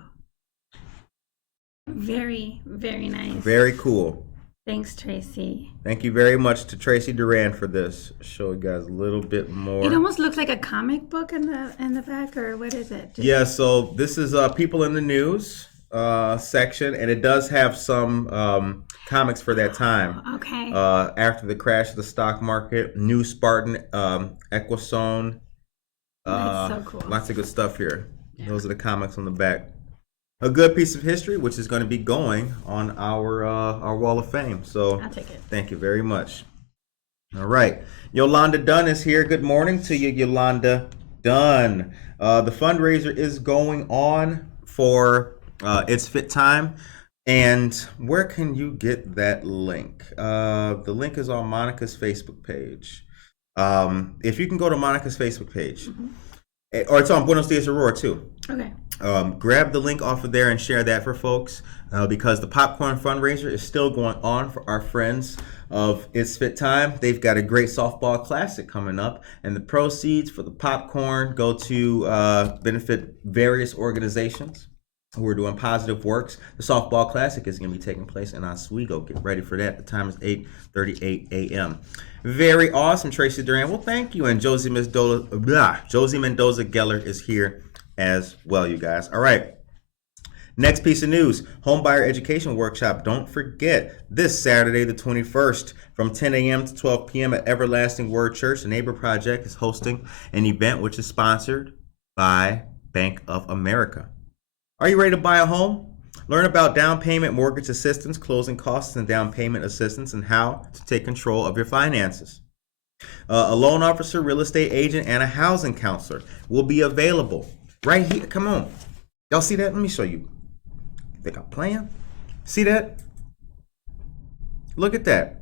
Very, very nice. Very cool. Thanks, Tracy. Thank you very much to Tracy Duran for this. Show you guys a little bit more. It almost looks like a comic book in the back, or what is it? Yeah, so this is People in the News section, and it does have some comics for that time. Okay. After the crash of the stock market, New Spartan, Equisone. That's so cool. Lots of good stuff here. Yeah. Those are the comics on the back. A good piece of history, which is going to be going on our Wall of Fame. So I'll take it. Thank you very much. All right. Yolanda Dunn is here. Good morning to you, Yolanda Dunn. The fundraiser is going on for It's Fit Time. And where can you get that link? The link is on Monica's Facebook page. If you can go to Monica's Facebook page, or it's on Buenos Dias Aurora too. Okay. Grab the link off of there and share that for folks because the popcorn fundraiser is still going on for our friends of It's Fit Time. They've got a great softball classic coming up, and the proceeds for the popcorn go to benefit various organizations who are doing positive works. The softball classic is going to be taking place in Oswego. Get ready for that. The time is 8:38 a.m. Very awesome, Tracy Duran. Well, thank you. And Josie Mendoza Geller is here as well, you guys. All right. Next piece of news, Homebuyer Education Workshop. Don't forget, this Saturday, the 21st, from 10 a.m. to 12 p.m. at Everlasting Word Church, the Neighbor Project is hosting an event which is sponsored by Bank of America. Are you ready to buy a home? Learn about down payment mortgage assistance, closing costs, and down payment assistance, and how to take control of your finances. A loan officer, real estate agent, and a housing counselor will be available right here. Come on. Y'all see that? Let me show you. Think I'm playing? See that? Look at that.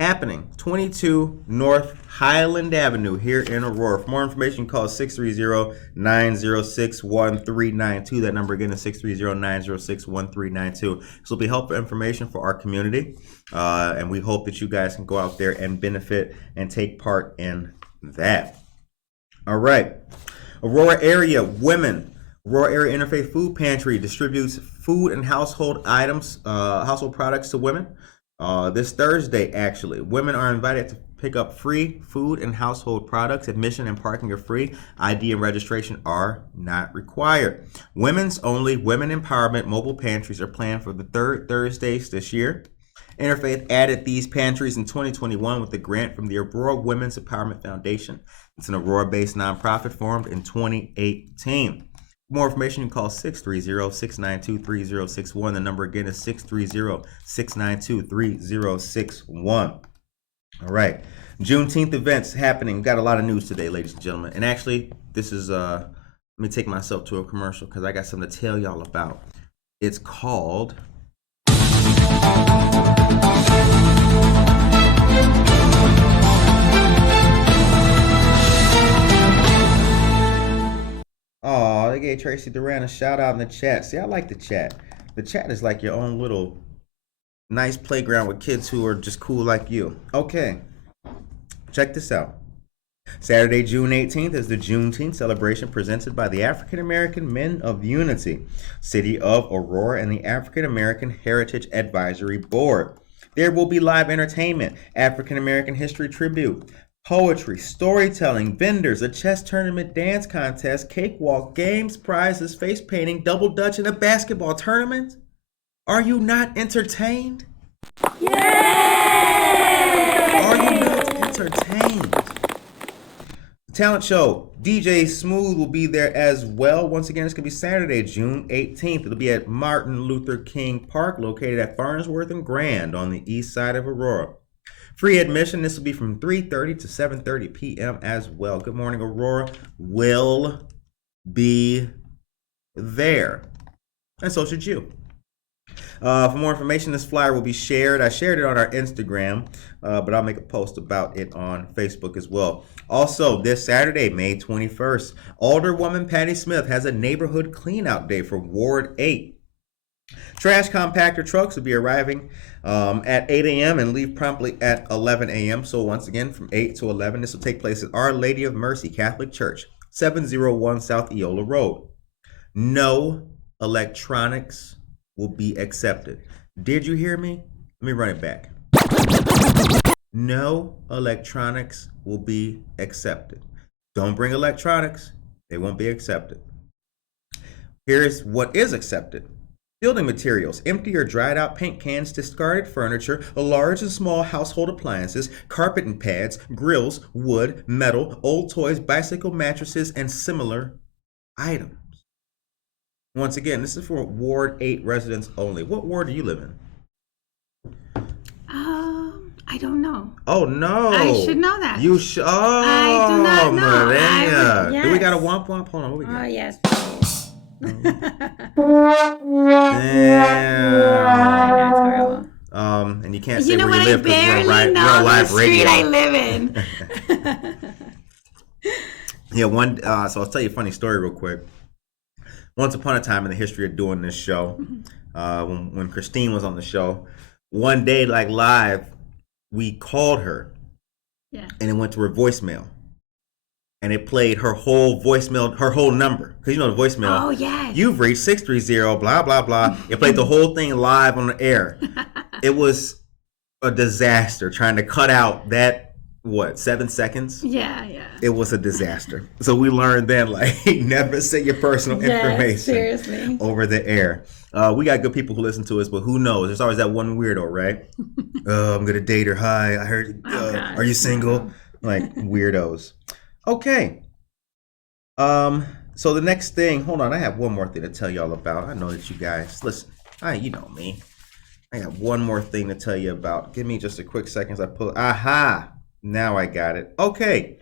Happening 22 North Highland Avenue here in Aurora. For more information, call 630-906-1392. That number again is 630-906-1392. This will be helpful information for our community, and we hope that you guys can go out there and benefit and take part in that. All right. Aurora area women. Aurora Area Interfaith Food Pantry distributes food and household items, household products to women. This Thursday, actually, women are invited to pick up free food and household products. Admission and parking are free. ID and registration are not required. Women's only women empowerment mobile pantries are planned for the third Thursdays this year. Interfaith added these pantries in 2021 with a grant from the Aurora Women's Empowerment Foundation. It's an Aurora-based nonprofit formed in 2018. For more information, you can call 630-692-3061. The number again is 630-692-3061. All right. Juneteenth events happening. We've got a lot of news today, ladies and gentlemen. And actually, this is, let me take myself to a commercial because I got something to tell y'all about. It's called... Oh, they gave Tracy Duran a shout out in the chat. See, I like the chat. The chat is like your own little nice playground with kids who are just cool like you. Okay, check this out. Saturday, June 18th is the Juneteenth celebration presented by the African American Men of Unity, City of Aurora, and the African American Heritage Advisory Board. There will be live entertainment, African American history tribute, poetry, storytelling, vendors, a chess tournament, dance contest, cakewalk, games, prizes, face painting, double dutch, and a basketball tournament. Are you not entertained? Yay! Are you not entertained? The talent show, DJ Smooth will be there as well. Once again, it's going to be Saturday, June 18th. It'll be at Martin Luther King Park, located at Farnsworth and Grand on the east side of Aurora. Free admission. This will be from 3:30 to 7:30 p.m. as well. Good Morning Aurora will be there. And so should you. For more information, this flyer will be shared. I shared it on our Instagram, but I'll make a post about it on Facebook as well. Also, this Saturday, May 21st, Alderwoman Patty Smith has a neighborhood clean-out day for Ward 8. Trash compactor trucks will be arriving at 8 a.m. and leave promptly at 11 a.m. So once again, from 8 to 11, this will take place at Our Lady of Mercy Catholic Church, 701 South Eola Road. No electronics will be accepted. Did you hear me? Let me run it back. No electronics will be accepted. Don't bring electronics. They won't be accepted. Here's what is accepted. Building materials, empty or dried out paint cans, discarded furniture, large and small household appliances, carpet and pads, grills, wood, metal, old toys, bicycle mattresses, and similar items. Once again, this is for Ward 8 residents only. What ward do you live in? I don't know. Oh, no. I should know that. You should. Oh, I do not know. Maria. Yes. Do we got a womp womp? Hold on. What we got? Oh, yes. Damn. That's horrible. And you can't say You know where what? you I live because barely we're know on the live street radio. I live in. Yeah, so I'll tell you a funny story real quick. Once upon a time in the history of doing this show, when Christine was on the show, one day, like live, we called her, and it went to her voicemail, and it played her whole voicemail, her whole number, because you know the voicemail. Oh, yes. You've reached 630, blah, blah, blah. It played the whole thing live on the air. It was a disaster trying to cut out that, 7 seconds? Yeah. It was a disaster. So we learned then, like, never say your personal information seriously. over the air. We got good people who listen to us, but who knows? There's always that one weirdo, right? I'm going to date her. Hi, I heard, are you single? Like, weirdos. Okay. So the next thing, hold on, I have one more thing to tell y'all about. I know that you guys, listen, you know me. I got one more thing to tell you about. Give me just a quick second as I pull, now I got it. Okay.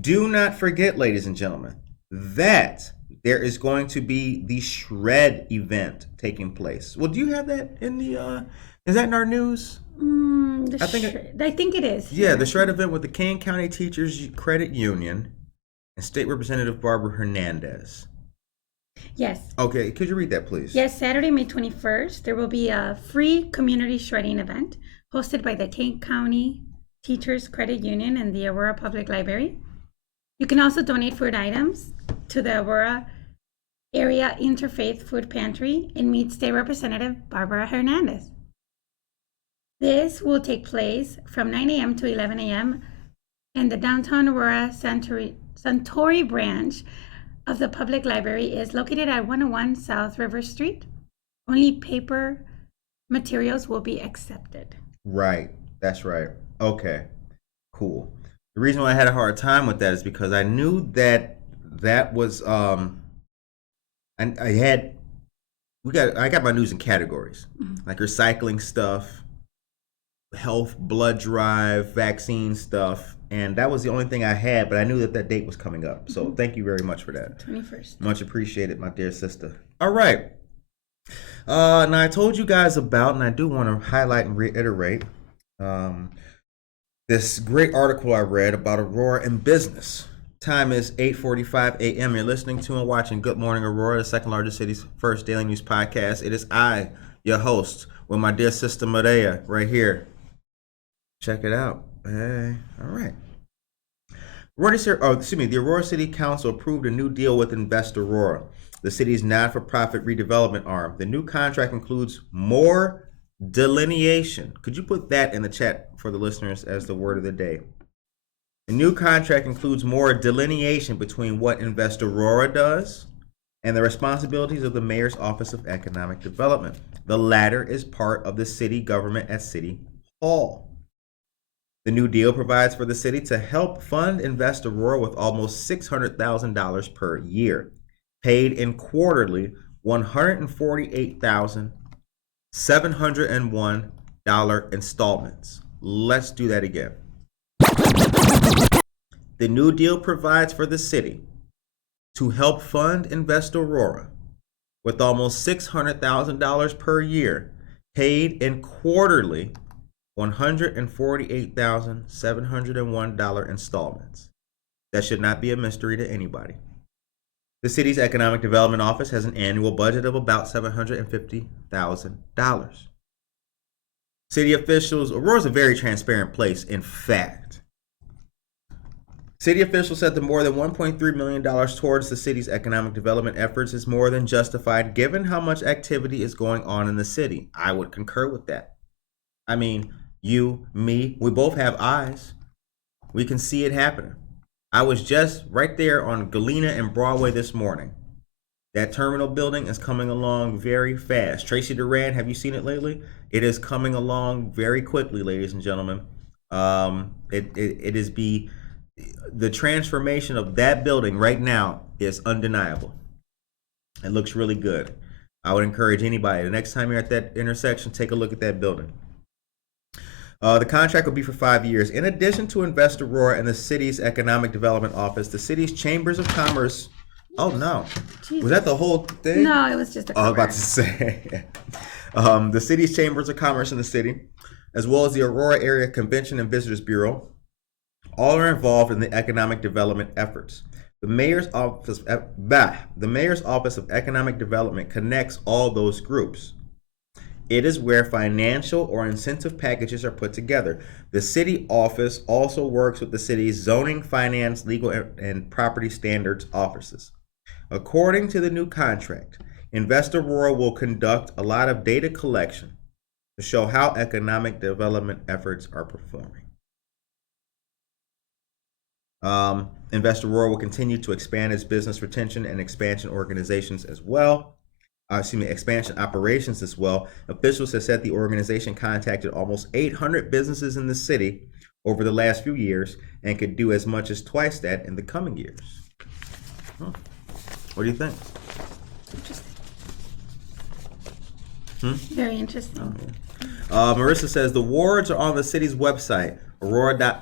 Do not forget, ladies and gentlemen, that there is going to be the Shred event taking place. Well, do you have that in the, is that in our news? I think it is. Yeah, the Shred event with the Kane County Teachers Credit Union and State Representative Barbara Hernandez. Yes. Okay, could you read that, please? Yes, Saturday, May 21st, there will be a free community shredding event hosted by the Kane County Teachers Credit Union and the Aurora Public Library. You can also donate food items to the Aurora Area Interfaith Food Pantry and meet State Representative Barbara Hernandez. This will take place from 9 a.m. to 11 a.m. and the downtown Aurora Suntory branch of the public library is located at 101 South River Street. Only paper materials will be accepted. Right, that's right. Okay, cool. The reason why I had a hard time with that is because I knew that was I got my news in categories, like recycling stuff, health, blood drive, vaccine stuff, and that was the only thing I had, but I knew that date was coming up. So thank you very much for that. 21st. Much appreciated, my dear sister. All right. Now I told you guys about, and I do want to highlight and reiterate, this great article I read about Aurora and business. Time is 8:45 a.m. You're listening to and watching Good Morning Aurora, the second largest city's first daily news podcast. It is I, your host, with my dear sister Maria right here. Check it out. Hey, all right. The Aurora City Council approved a new deal with Invest Aurora, the city's non-for-profit redevelopment arm. The new contract includes more delineation. Could you put that in the chat for the listeners as the word of the day? The new contract includes more delineation between what Invest Aurora does and the responsibilities of the Mayor's Office of Economic Development. The latter is part of the city government at City Hall. The new deal provides for the city to help fund Invest Aurora with almost $600,000 per year, paid in quarterly $148,701 installments Let's do that again. The New Deal provides for the city to help fund Invest Aurora with almost $600,000 per year paid in quarterly $148,701 installments. That should not be a mystery to anybody. The city's Economic Development Office has an annual budget of about $750,000. City officials, Aurora's a very transparent place, in fact. City officials said that more than $1.3 million towards the city's economic development efforts is more than justified given how much activity is going on in the city. I would concur with that. I mean, you, me, we both have eyes. We can see it happening. I was just right there on Galena and Broadway this morning. That terminal building is coming along very fast. Tracy Duran, have you seen it lately? It is coming along very quickly, ladies and gentlemen. The transformation of that building right now is undeniable. It looks really good. I would encourage anybody, the next time you're at that intersection, take a look at that building. The contract will be for 5 years. In addition to Invest Aurora and the city's Economic Development Office, the city's Chambers of Commerce. Oh no, Jesus. Was that the whole thing? No, it was just a cover. I was about to say. The city's Chambers of Commerce in the city, as well as the Aurora Area Convention and Visitors Bureau, all are involved in the economic development efforts. The mayor's office of Economic Development connects all those groups. It is where financial or incentive packages are put together. The city office also works with the city's zoning, finance, legal, and property standards offices. According to the new contract, Invest Aurora will conduct a lot of data collection to show how economic development efforts are performing. Invest Aurora will continue to expand its business retention and expansion organizations as well. Expansion operations as well. Officials have said the organization contacted almost 800 businesses in the city over the last few years and could do as much as twice that in the coming years. What do you think? Interesting. Very interesting. Oh, yeah. Marissa says the wards are on the city's website, aurora.il.us.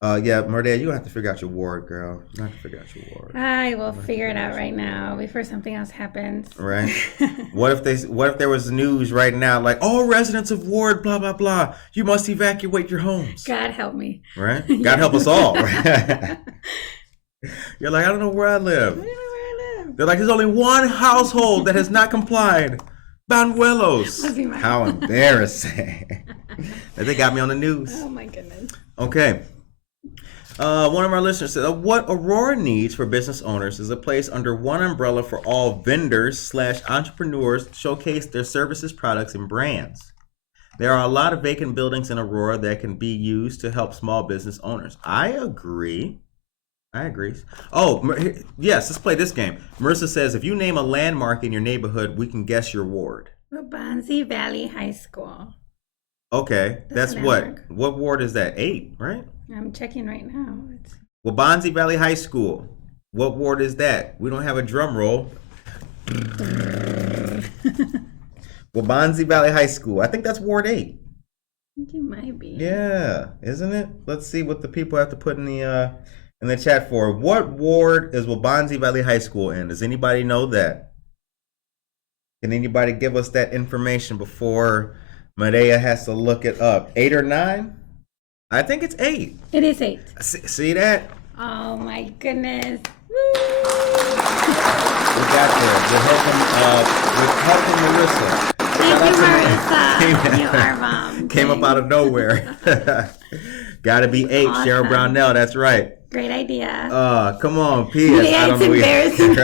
Yeah, Mardea, you don't have to figure out your ward, girl. You don't have to figure out your ward. I will figure it out right now before something else happens. Right? What if there was news right now like, all residents of ward, blah, blah, blah, you must evacuate your homes. God help me. Right? God help us all. Right? You're like, I don't know where I live. They're like, there's only one household that has not complied. Banuelos. How embarrassing. They got me on the news. Oh my goodness. Okay. One of our listeners said, what Aurora needs for business owners is a place under one umbrella for all vendors/entrepreneurs to showcase their services, products, and brands. There are a lot of vacant buildings in Aurora that can be used to help small business owners. I agree. Oh, yes, let's play this game. Marissa says, if you name a landmark in your neighborhood, we can guess your ward. Wabanzi Valley High School. Okay, that's what? What ward is that? 8, right? I'm checking right now. Wabanzi Valley High School. What ward is that? We don't have a drum roll. Wabanzi Valley High School. I think that's Ward 8. I think it might be. Yeah, isn't it? Let's see what the people have to put in the chat for. What ward is Wabanzi Valley High School in? Does anybody know that? Can anybody give us that information before Medea has to look it up? 8 or 9? I think it's 8. It is 8. See that? Oh my goodness. Woo! We got there. We're helping Marissa. Thank you, Marissa. You are mom. Came up out of nowhere. Gotta be 8. Awesome. Cheryl Brownell, that's right. Great idea. Come on, P.S. Yeah, it's embarrassing.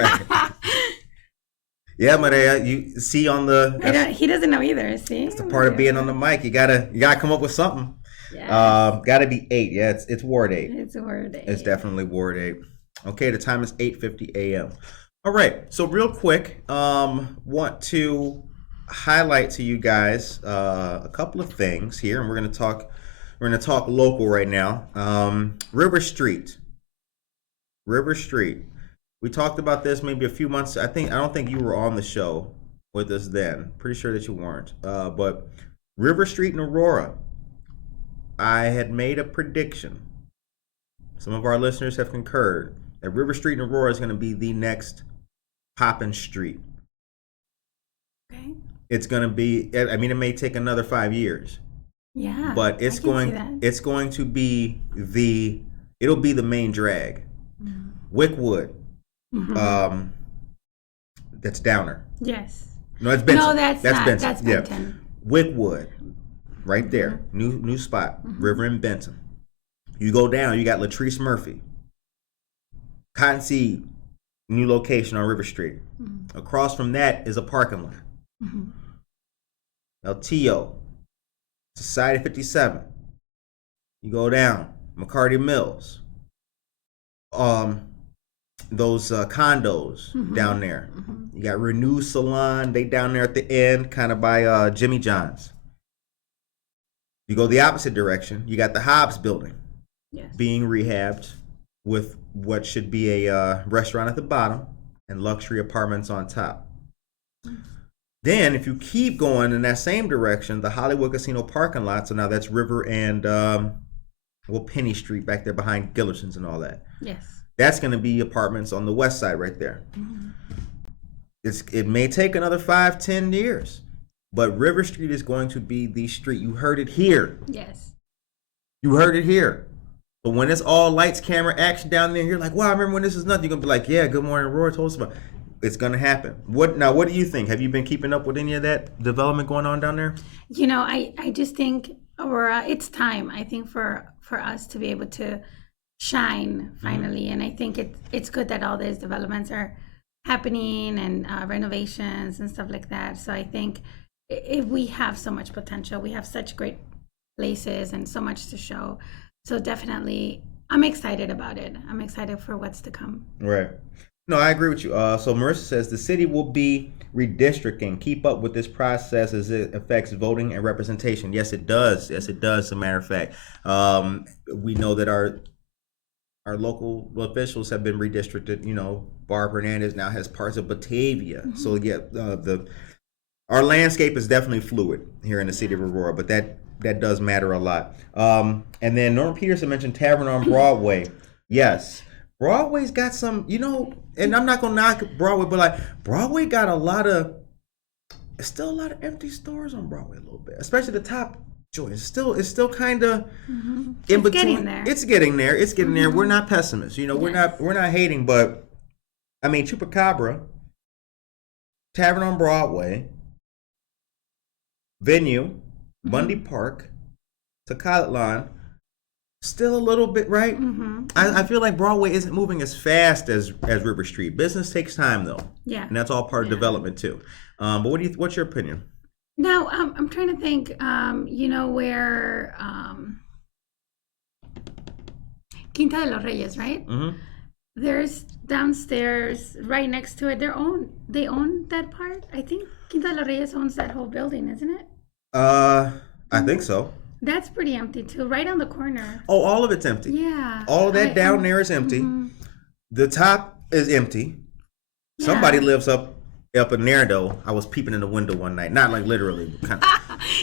Yeah, Maria, you see on the. He doesn't know either. See, it's the part of being on the mic. You gotta come up with something. Yes. Gotta be 8. Yeah, it's Ward 8. It's Ward 8. It's definitely Ward 8. Okay, the time is 8:50 a.m. All right, so real quick, want to highlight to you guys a couple of things here, and we're gonna talk local right now. River Street. We talked about this maybe a few months. I don't think you were on the show with us then. Pretty sure that you weren't. But River Street in Aurora. I had made a prediction. Some of our listeners have concurred that River Street in Aurora is going to be the next poppin' street. Okay. It's going to be, I mean, it may take another 5 years. Yeah. But it's going to be it'll be the main drag. Wickwood. That's Downer. Yes. No, that's Benson. No, that's not. Benson. That's Benton. Yeah. Wickwood. Right there. New spot. River and Benton. You go down, you got Latrice Murphy. Cottonseed, new location on River Street. Across from that is a parking lot. El Tio, Society 57. You go down, McCarty Mills. Those condos down there. You got Renew Salon, they down there at the end, kind of by Jimmy John's. You go the opposite direction, you got the Hobbs building being rehabbed with what should be a restaurant at the bottom and luxury apartments on top. Then, if you keep going in that same direction, the Hollywood Casino parking lot, so now that's River and Penny Street back there behind Gillerson's and all that. Yes. That's going to be apartments on the west side right there. It may take another 5-10 years, but River Street is going to be the street. You heard it here. Yes. You heard it here. But when it's all lights, camera, action down there, and you're like, wow, I remember when this is nothing. You're going to be like, yeah, Good Morning Aurora told us about it. It's going to happen. What do you think? Have you been keeping up with any of that development going on down there? You know, I just think, Aurora, it's time, I think, for us to be able to shine finally. And I think it's good that all these developments are happening and renovations and stuff like that. So I think if we have so much potential, we have such great places and so much to show. So definitely, I'm excited about it. I'm excited for what's to come. Right. No, I agree with you. So Marissa says the city will be redistricting. Keep up with this process as it affects voting and representation. Yes, it does. Yes, it does. As a matter of fact, we know that our local officials have been redistricted. You know, Barb Hernandez now has parts of Batavia. So yeah, our landscape is definitely fluid here in the city of Aurora, but that does matter a lot. And then Norman Peterson mentioned Tavern on Broadway. Yes. Broadway's got some, you know, and I'm not gonna knock Broadway, but like Broadway got still a lot of empty stores on Broadway a little bit, especially the top joints. It's still kind of in between. Getting there. It's getting there. We're not pessimists, you know. We're not hating, but I mean, Chupacabra, Tavern on Broadway, Venue, Bundy Park, Tocatlilan. Still a little bit, right? I feel like Broadway isn't moving as fast as River Street. Business takes time, though. Yeah. And that's all part of development, too. But what's your opinion? Now, I'm trying to think, you know, where Quinta de los Reyes, right? There's downstairs, right next to it, they own that part? I think Quinta de los Reyes owns that whole building, isn't it? I think so. That's pretty empty too, right on the corner. Oh, all of it's empty. Yeah. All of that down there is empty. The top is empty. Yeah. Somebody lives up in there though. I was peeping in the window one night, not like literally. Kind of.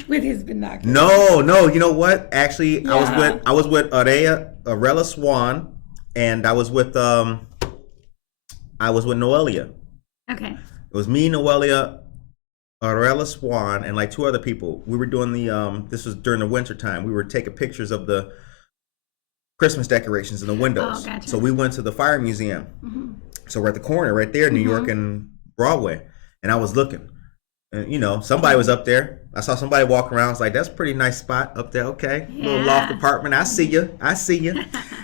With his binoculars. No. You know what? Actually, I was with Arella Swan, and I was with Noelia. Okay. It was me, Noelia, Arella Swan, and like 2 other people. We were doing this was during the winter time. We were taking pictures of the Christmas decorations in the windows. Oh, gotcha. So we went to the Fire Museum. So we're at the corner right there, New York and Broadway. And I was looking. And, you know, somebody was up there. I saw somebody walk around. I was like, that's a pretty nice spot up there. Okay. Little loft apartment. I see you.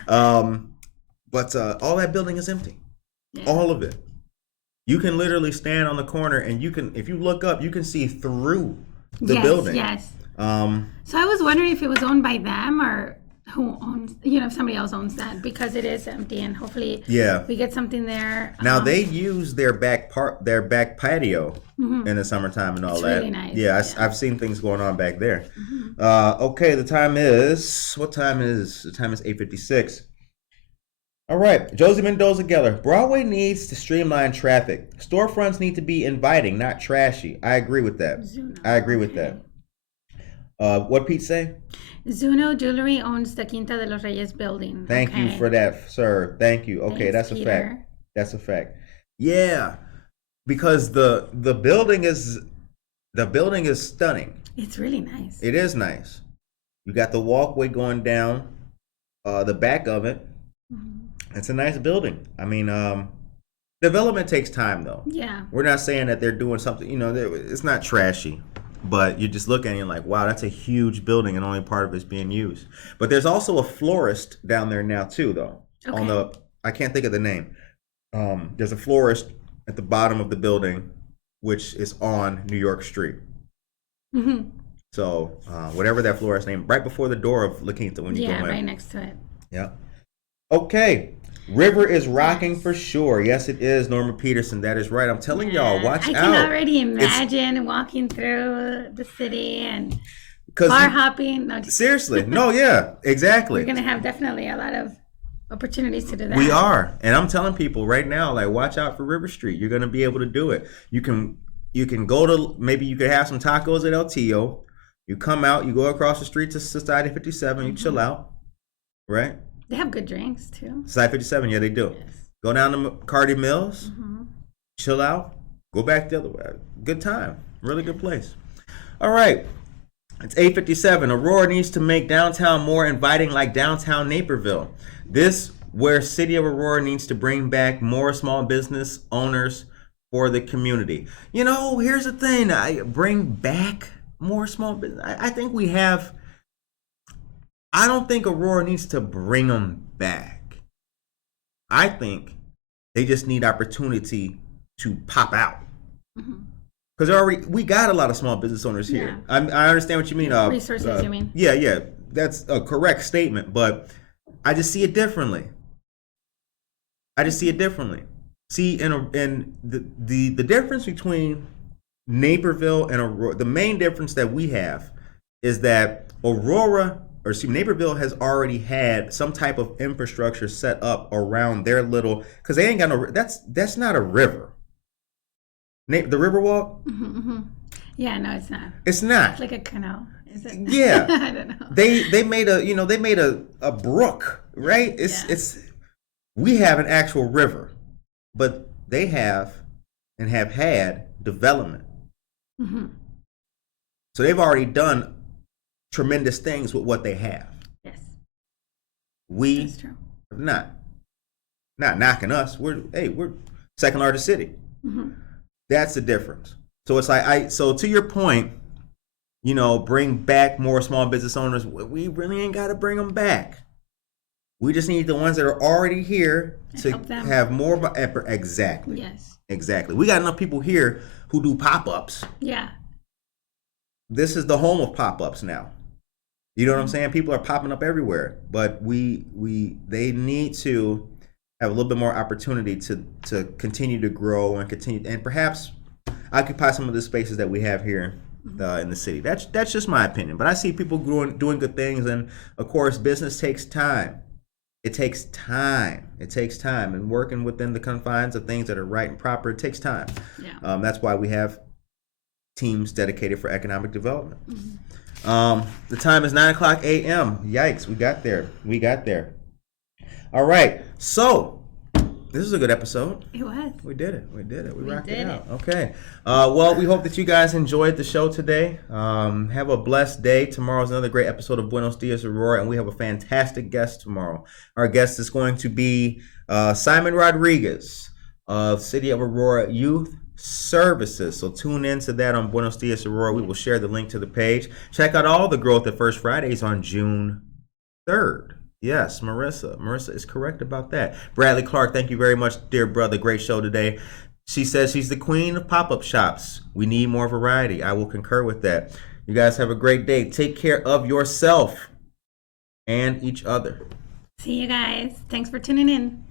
But all that building is empty. Yeah. All of it. You can literally stand on the corner and if you look up, you can see through the building. Yes. So I was wondering if it was owned by them or who owns, you know, if somebody else owns that, because it is empty and hopefully we get something there. Now they use their back patio in the summertime and all that. Really nice. Yeah, I've seen things going on back there. Okay, the time is, what time is? The time is 8:56. All right, Josie Mendoza Geller. Broadway needs to streamline traffic. Storefronts need to be inviting, not trashy. I agree with that. What Pete say? Zuno Jewelry owns the Quinta de los Reyes building. Thank you for that, sir. Thank you. Okay, Thanks, that's a Peter. fact. That's a fact. Yeah, because the building is stunning. It's really nice. It is nice. You got the walkway going down the back of it. It's a nice building. I mean, development takes time, though. Yeah. We're not saying that they're doing something, it's not trashy, but you just look at it and you're like, wow, that's a huge building and only part of it's being used. But there's also a florist down there now, too, though. Okay. I can't think of the name. There's a florist at the bottom of the building, which is on New York Street. Mm-hmm. So whatever that florist name, right before the door of La Quinta when you go in. Yeah, right next to it. Yeah. Okay. River is rocking for sure. Yes, it is, Norma Peterson. That is right. I'm telling y'all, watch I out. can already imagine walking through the city and bar hopping. No, seriously. No, yeah, exactly. we're going to have definitely a lot of opportunities to do that. We are. And I'm telling people right now, like, watch out for River Street. You're going to be able to do it. You can go to, maybe you could have some tacos at El Tio. You come out, you go across the street to Society 57, you chill out, right? They have good drinks too. Society 57, yeah, they do. Yes. Go down to McCarty Mills, chill out, go back the other way. Good time. Really good place. All right. It's 8:57. Aurora needs to make downtown more inviting like downtown Naperville. This where City of Aurora needs to bring back more small business owners for the community. Here's the thing. I bring back more small business. I think we have. I don't think Aurora needs to bring them back. I think they just need opportunity to pop out. Because we got a lot of small business owners here. Yeah. I understand what you mean. Resources, you mean? Yeah. That's a correct statement, but I just see it differently. See, in the difference between Naperville and Aurora, the main difference that we have is that Naperville has already had some type of infrastructure set up around their little, because they ain't got no, that's not a river. The Riverwalk? Yeah, no, it's not. It's not. It's like a canal. Is it? Yeah. I don't know. They made a brook, right? It's we have an actual river, but they have and have had development. So they've already done tremendous things with what they have. Yes. We That's true. have not knocking us. We're second largest city. That's the difference. So it's like so to your point, bring back more small business owners. We really ain't got to bring them back. We just need the ones that are already here to help them. have more of an effort. Exactly. Yes. Exactly. We got enough people here who do pop-ups. Yeah. This is the home of pop-ups now. You know what I'm saying? People are popping up everywhere, but they need to have a little bit more opportunity to continue to grow and perhaps occupy some of the spaces that we have here in the city. That's just my opinion, but I see people doing good things, and of course, business takes time. It takes time, and working within the confines of things that are right and proper, it takes time. Yeah. That's why we have teams dedicated for economic development. The time is 9:00 a.m. Yikes, we got there. All right, so this is a good episode. It was. We did it. We rocked did it out. Okay. Well, we hope that you guys enjoyed the show today. Have a blessed day. Tomorrow's another great episode of Buenos Dias, Aurora, and we have a fantastic guest tomorrow. Our guest is going to be Simon Rodriguez of City of Aurora Youth Services. So tune in to that on Buenos Dias, Aurora. We will share the link to the page. Check out all the Growth at First Fridays on June 3rd. Yes, Marissa is correct about that. Bradley Clark, thank you very much, dear brother. Great show today. She says she's the queen of pop-up shops. We need more variety. I will concur with that. You guys have a great day. Take care of yourself and each other. See you guys. Thanks for tuning in.